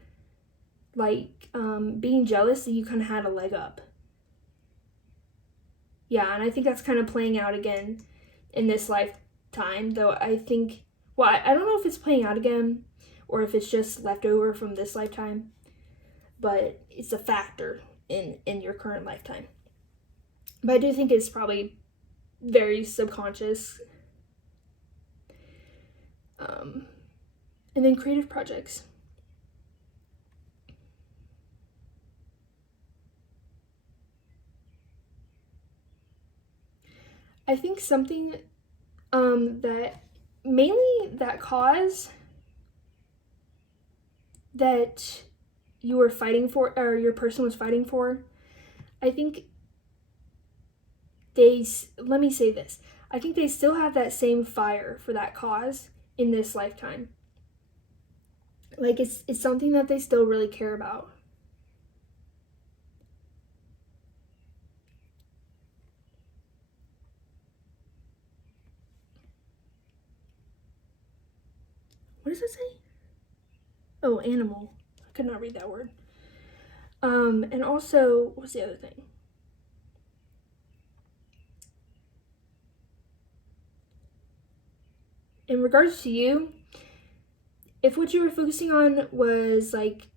like being jealous that you kind of had a leg up. Yeah, and I think that's kind of playing out again in this lifetime, though I think, well, I don't know if it's playing out again or if it's just left over from this lifetime, but it's a factor in your current lifetime. But I do think it's probably very subconscious. And then creative projects. I think something that mainly that cause that you were fighting for, or your person was fighting for, I think let me say this, I think they still have that same fire for that cause in this lifetime. Like it's something that they still really care about. What does it say? Oh, animal. I could not read that word. And also, what's the other thing? In regards to you, if what you were focusing on was like,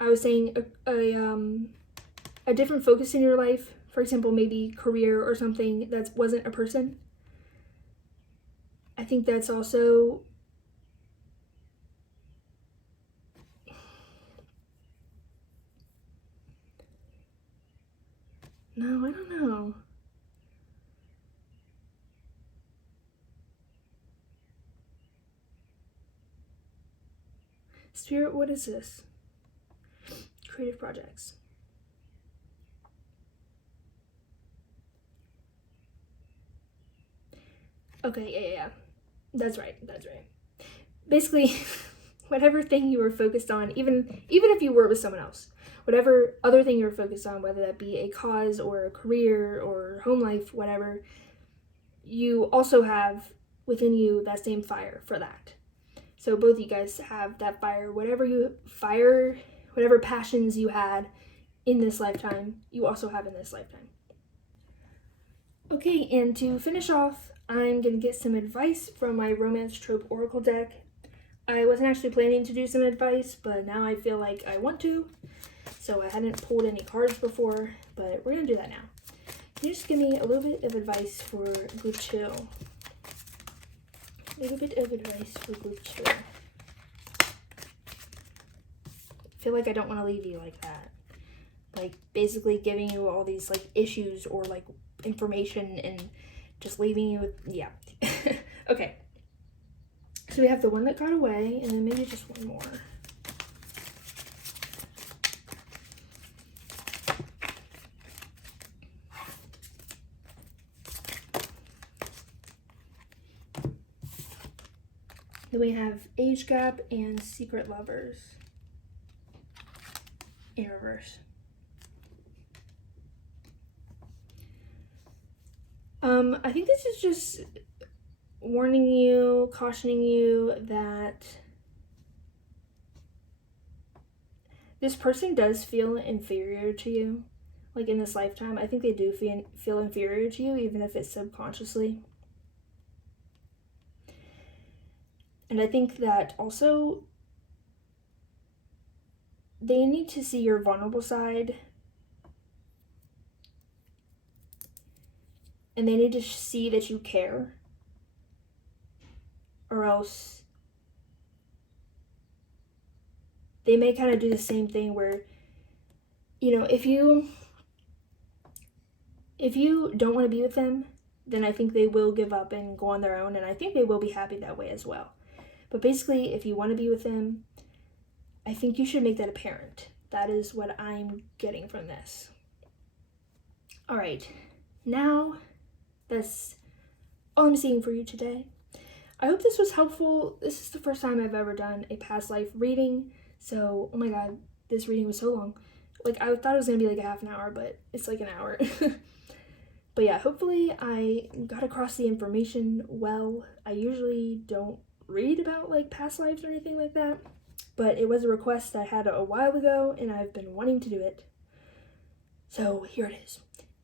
I was saying, a different focus in your life, for example, maybe career or something that wasn't a person, I think that's also no, I don't know. Spirit, what is this? Creative projects. Okay, yeah. That's right. Basically, whatever thing you were focused on, even if you were with someone else, whatever other thing you were focused on, whether that be a cause or a career or home life, whatever, you also have within you that same fire for that. So both of you guys have that fire, whatever passions you had in this lifetime, you also have in this lifetime. Okay, and to finish off, I'm going to get some advice from my Romance Trope Oracle deck. I wasn't actually planning to do some advice, but now I feel like I want to. So I hadn't pulled any cards before, but we're going to do that now. Can you just give me a little bit of advice for Group Chill? A little bit of advice for Group Chill. I feel like I don't want to leave you like that. Like basically giving you all these like issues or like information and just leaving you with, yeah. Okay. So we have the one that got away and then maybe just one more. Then we have Age Gap and Secret Lovers in reverse. I think this is just warning you, cautioning you that this person does feel inferior to you. Like in this lifetime, I think they do feel inferior to you, even if it's subconsciously. And I think that also they need to see your vulnerable side. And they need to see that you care. Or else they may kind of do the same thing where, you know, if you don't want to be with them, then I think they will give up and go on their own, and I think they will be happy that way as well. But basically, if you want to be with them, I think you should make that apparent. That is what I'm getting from this. All right, now that's all I'm seeing for you today. I hope this was helpful. This is the first time I've ever done a past life reading, so oh my god, this reading was so long. Like, I thought it was gonna be like a half an hour, but it's like an hour. But yeah, hopefully I got across the information well. I usually don't read about like past lives or anything like that, but it was a request I had a while ago and I've been wanting to do it. So here it is.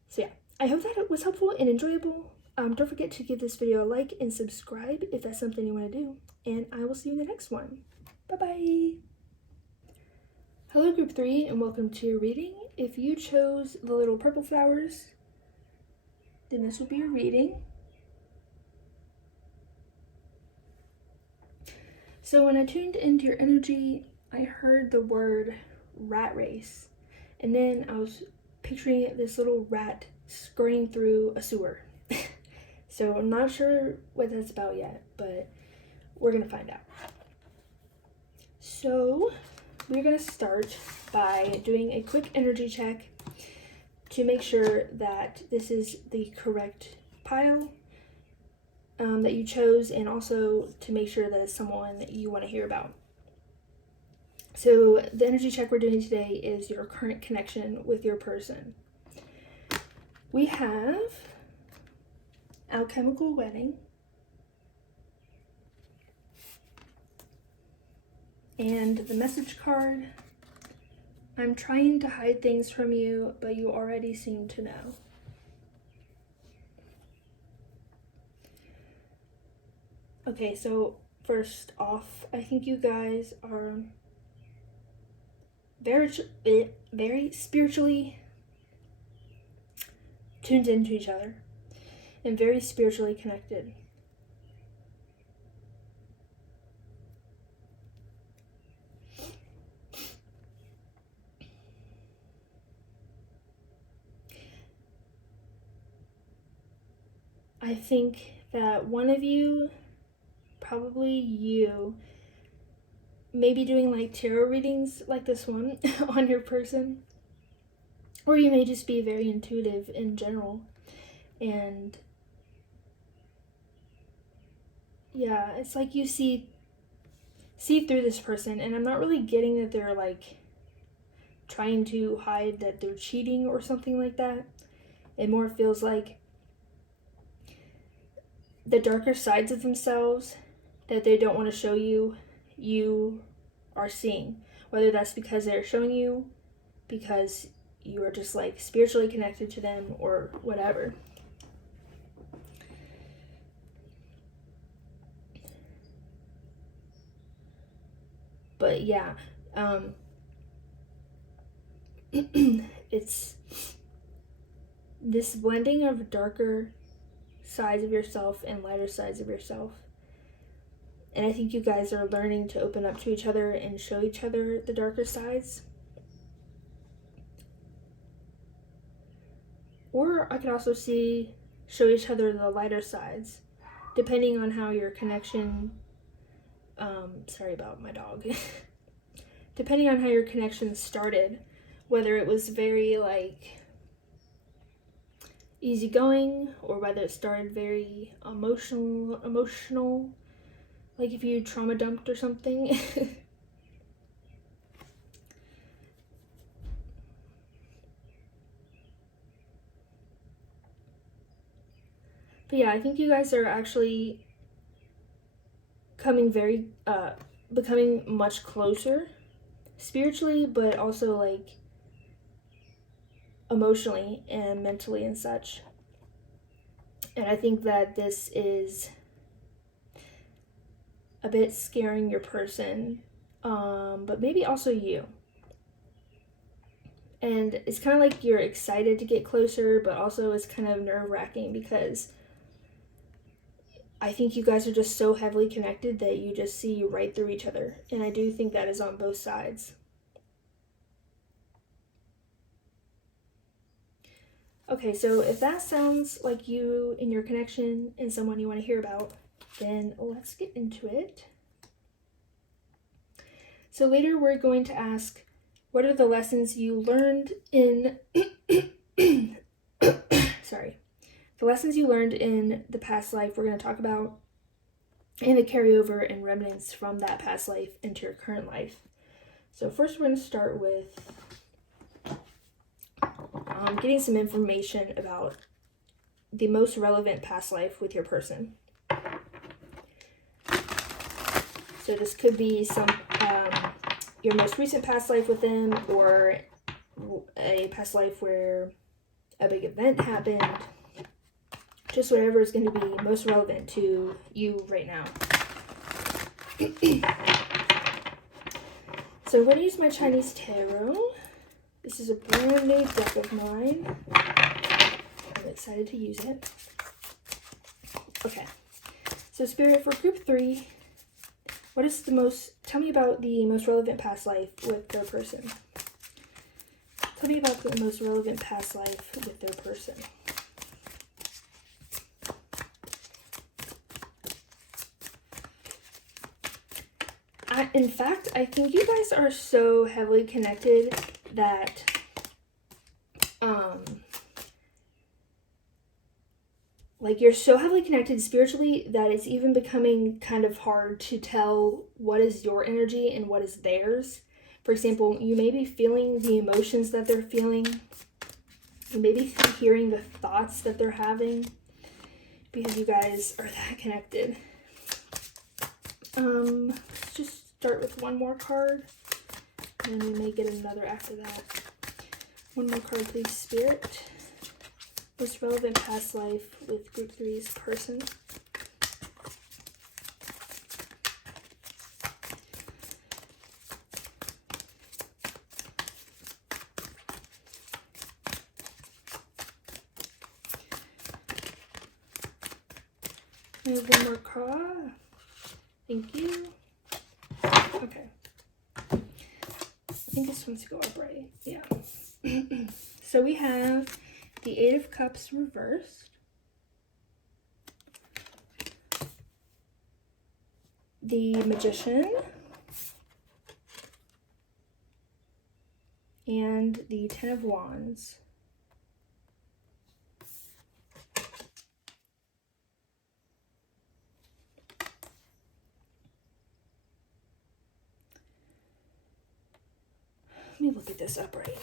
So yeah, I hope that it was helpful and enjoyable. Don't forget to give this video a like and subscribe if that's something you want to do. And I will see you in the next one. Bye-bye. Hello group 3 and welcome to your reading. If you chose the little purple flowers, then this will be your reading. So when I tuned into your energy, I heard the word rat race. And then I was picturing this little rat scurrying through a sewer. So I'm not sure what that's about yet, but we're gonna find out. So we're gonna start by doing a quick energy check to make sure that this is the correct pile that you chose, and also to make sure that it's someone that you want to hear about. So the energy check we're doing today is your current connection with your person. We have alchemical wedding and the message card. I'm trying to hide things from you, but you already seem to know. Okay, so first off, I think you guys are very spiritually tuned into each other and very spiritually connected. I think that one of you, probably you, may be doing like tarot readings like this one on your person. Or you may just be very intuitive in general. And yeah, it's like you see through this person, and I'm not really getting that they're like trying to hide that they're cheating or something like that. It more feels like the darker sides of themselves that they don't want to show you, you are seeing. Whether that's because they're showing you because you are just like spiritually connected to them or whatever. But yeah, it's this blending of darker sides of yourself and lighter sides of yourself. And I think you guys are learning to open up to each other and show each other the darker sides. Or I could also see show each other the lighter sides, depending on how your connection, sorry about my dog. Depending on how your connection started, whether it was very like easygoing or whether it started very emotional, like if you trauma dumped or something. But yeah, I think you guys are actually becoming much closer. spiritually, but also like emotionally and mentally and such. And I think that this is a bit scaring your person, but maybe also you. And it's kind of like you're excited to get closer, but also it's kind of nerve-wracking because I think you guys are just so heavily connected that you just see right through each other. And I do think that is on both sides. Okay, so if that sounds like you and your connection and someone you want to hear about, then let's get into it. So later we're going to ask, what are the lessons you learned in sorry. The lessons you learned in the past life we're going to talk about, and the carryover and remnants from that past life into your current life. So first we're going to start with getting some information about the most relevant past life with your person. So this could be your most recent past life with them, or a past life where a big event happened. Just whatever is going to be most relevant to you right now. So I'm going to use my Chinese tarot. This is a brand new deck of mine. I'm excited to use it. Okay. So Spirit, for group 3, tell me about the most relevant past life with their person. Tell me about the most relevant past life with their person. In fact, I think you guys are so heavily connected that like you're so heavily connected spiritually that it's even becoming kind of hard to tell what is your energy and what is theirs. For example, you may be feeling the emotions that they're feeling. You may be hearing the thoughts that they're having because you guys are that connected. Let's just start with one more card, and then we may get another after that. One more card, please, Spirit. Most relevant past life with group 3's person. I have one more card. Thank you. Okay. I think this one's go up right. Yeah. So we have the 8 of Cups reversed, the Magician, and the 10 of Wands. Let me look at this upright.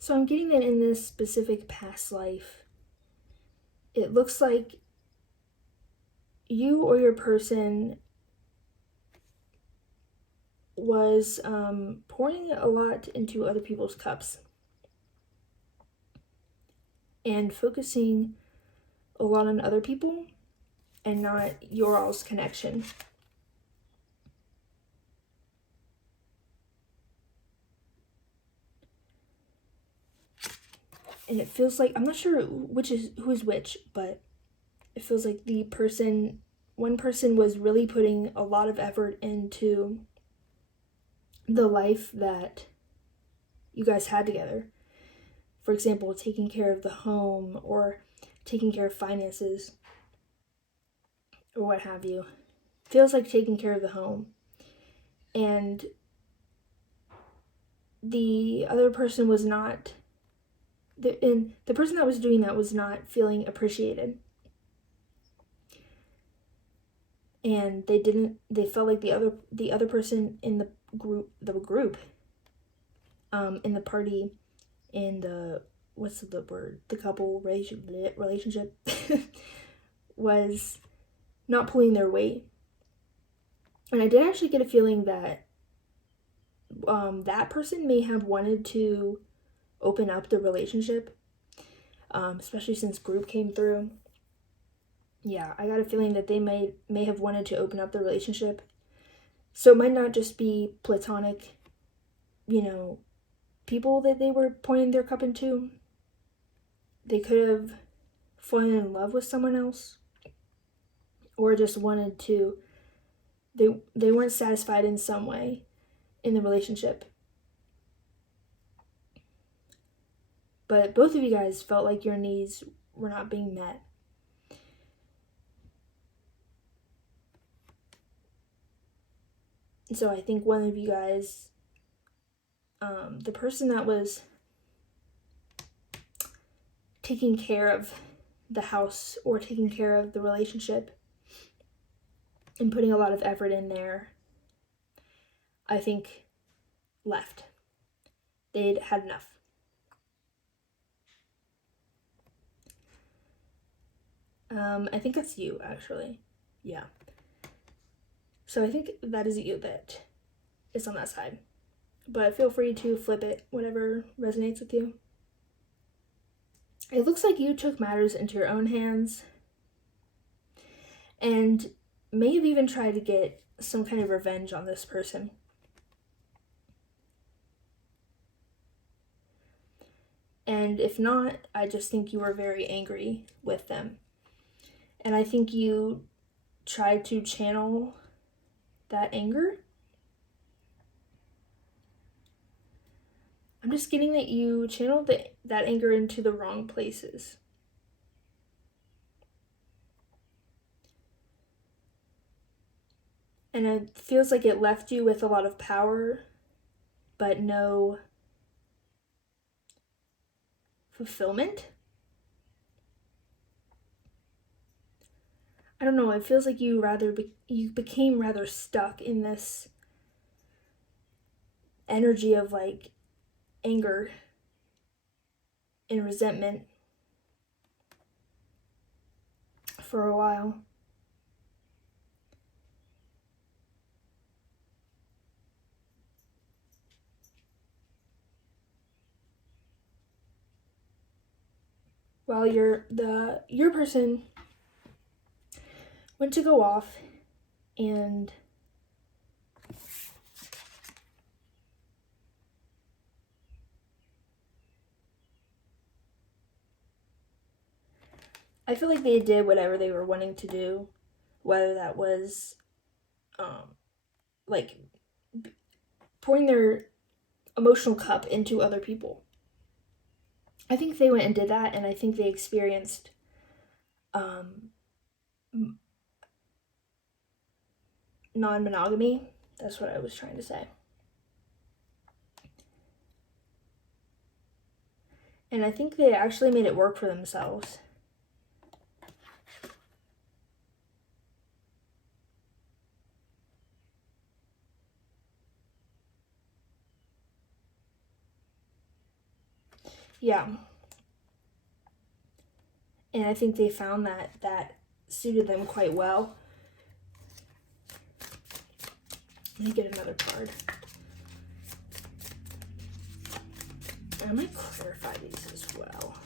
So I'm getting that in this specific past life, it looks like you or your person was pouring a lot into other people's cups and focusing a lot on other people and not your all's connection. And it feels like, I'm not sure who is which, but it feels like one person was really putting a lot of effort into the life that you guys had together. For example, taking care of the home or taking care of finances or what have you. Feels like taking care of the home. And the other person was not, the person that was doing that was not feeling appreciated. And they felt like the other person in the group, in the party, in the, what's the word, the couple relationship was not pulling their weight. And I did actually get a feeling that that person may have wanted to open up the relationship, especially since group came through. Yeah, I got a feeling that they may have wanted to open up the relationship. So it might not just be platonic, people that they were pointing their cup into. They could have fallen in love with someone else, or just wanted to, they weren't satisfied in some way in the relationship. But both of you guys felt like your needs were not being met. So I think one of you guys, the person that was taking care of the house or taking care of the relationship and putting a lot of effort in there, I think left. They'd had enough. I think that's you, actually. Yeah. So I think that is you that is on that side. But feel free to flip it, whatever resonates with you. It looks like you took matters into your own hands and may have even tried to get some kind of revenge on this person. And if not, I just think you were very angry with them. And I think you tried to channel that anger. I'm just getting that you channeled that anger into the wrong places. And it feels like it left you with a lot of power, but no fulfillment. I don't know, it feels like you became rather stuck in this energy of like anger and resentment for a while. While your person went to go off and I feel like they did whatever they were wanting to do, whether that was like pouring their emotional cup into other people. I think they went and did that, and I think they experienced non-monogamy. That's what I was trying to say. And I think they actually made it work for themselves. Yeah. And I think they found that suited them quite well. Let me get another card. I might clarify these as well.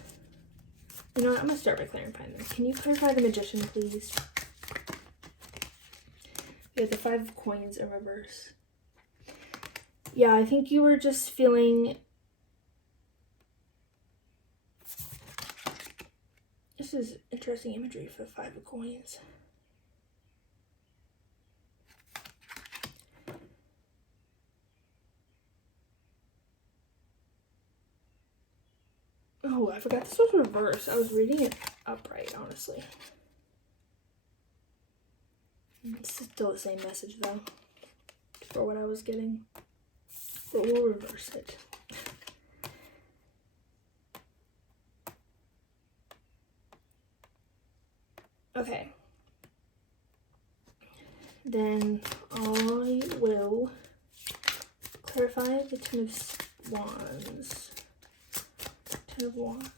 You know what? I'm going to start by clarifying them. Can you clarify the Magician, please? We have the 5 of Coins in reverse. Yeah, I think you were just feeling... This is interesting imagery for the 5 of Coins. Oh, I forgot this was reversed. I was reading it upright, honestly. It's still the same message, though, for what I was getting. But we'll reverse it. Okay. Then I will clarify the Ten of Wands. Ten of Wands.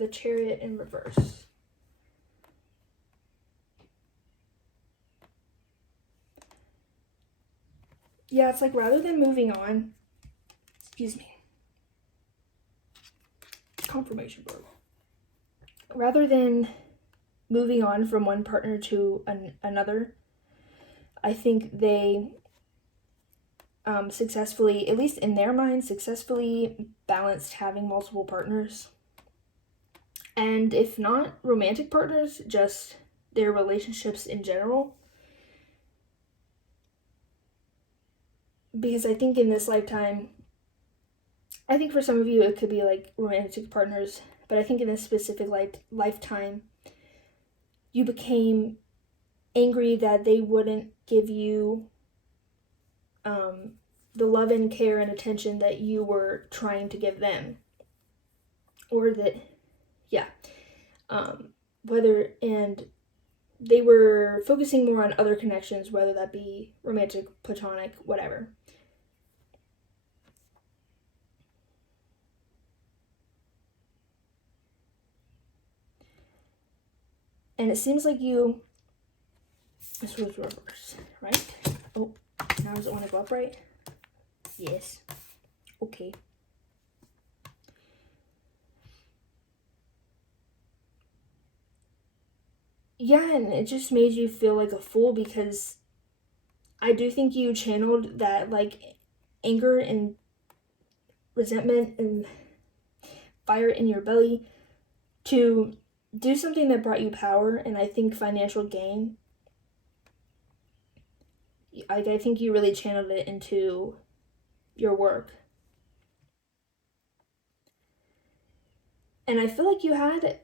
the Chariot in reverse. Yeah, it's like rather than moving on, excuse me, confirmation bro. Rather than moving on from one partner to another, I think they successfully, at least in their mind, successfully balanced having multiple partners. And if not romantic partners, just their relationships in general. Because I think in this lifetime, I think for some of you it could be like romantic partners, but I think in this specific lifetime, you became angry that they wouldn't give you the love and care and attention that you were trying to give them. Or that, yeah, and they were focusing more on other connections, whether that be romantic, platonic, whatever. And it seems like this was reverse, right? Oh, now does it want to go up right? Yes. Okay. Yeah, and it just made you feel like a fool because I do think you channeled that like anger and resentment and fire in your belly to do something that brought you power and I think financial gain. I think you really channeled it into your work. And I feel like you had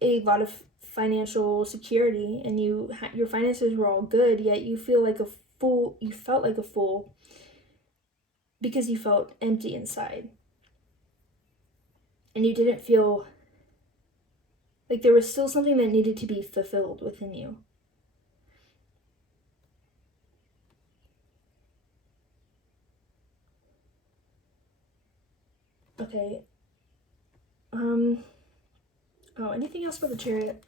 a lot of financial security and your finances were all good, yet you feel like a fool. You felt like a fool because you felt empty inside. And you didn't feel like there was still something that needed to be fulfilled within you. Okay. Oh, anything else about the Chariot?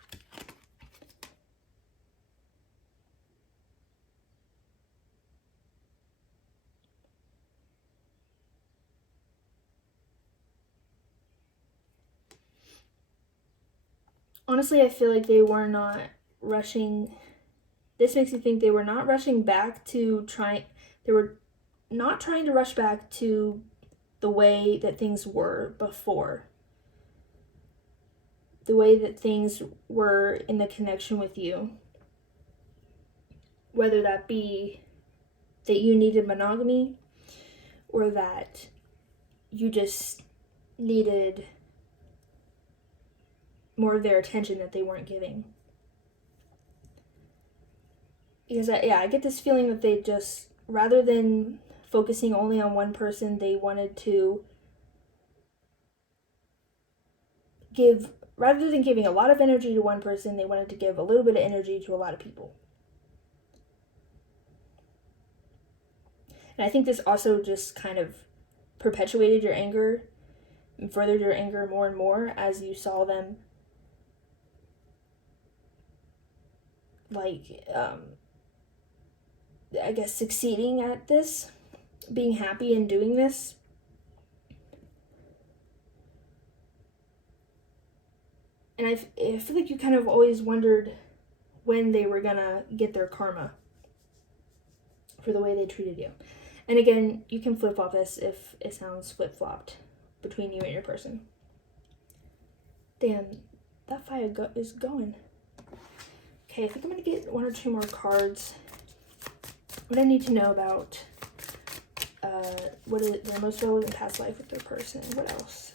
Honestly, I feel like they were not rushing. This makes me think they were not rushing back to try. They were not trying to rush back to the way that things were before. The way that things were in the connection with you. Whether that be that you needed monogamy or that you just needed more of their attention that they weren't giving. Because I get this feeling that they just, rather than focusing only on one person, they wanted to give, rather than giving a lot of energy to one person, they wanted to give a little bit of energy to a lot of people. And I think this also just kind of perpetuated your anger and furthered your anger more and more as you saw them like I guess succeeding at this, being happy in doing this. And I feel like you kind of always wondered when they were gonna get their karma for the way they treated you. And again, you can flip flop this if it sounds flip flopped between you and your person. Damn, that fire is going. Okay, I think I'm gonna get one or two more cards. What I need to know about what is their most relevant past life with their person. What else?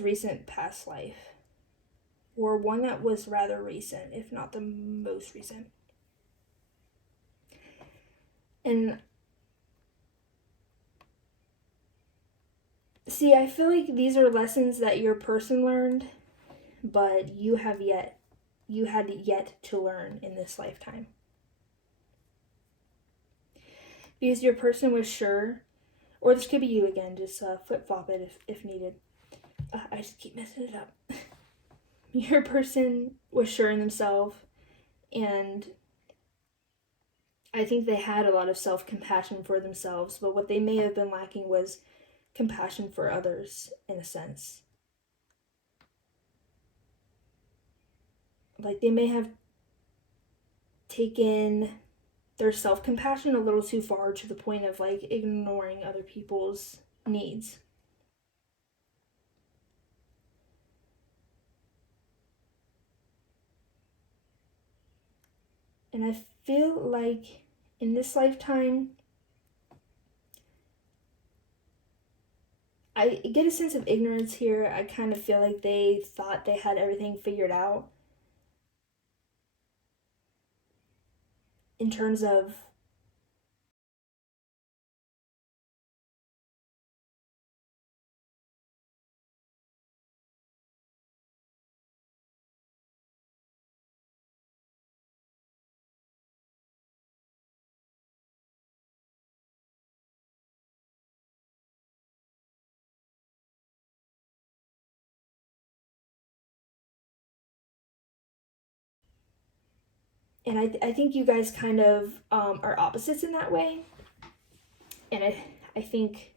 recent past life, or one that was rather recent, if not the most recent. And see, I feel like these are lessons that your person learned, but you had yet to learn in this lifetime. Because your person was sure, or this could be you again, just flip flop it if needed. I just keep messing it up. Your person was sure in themselves, and I think they had a lot of self compassion for themselves, but what they may have been lacking was compassion for others, in a sense. Like, they may have taken their self compassion a little too far, to the point of like ignoring other people's needs. And I feel like in this lifetime, I get a sense of ignorance here. I kind of feel like they thought they had everything figured out in terms of and I think you guys kind of are opposites in that way. And I think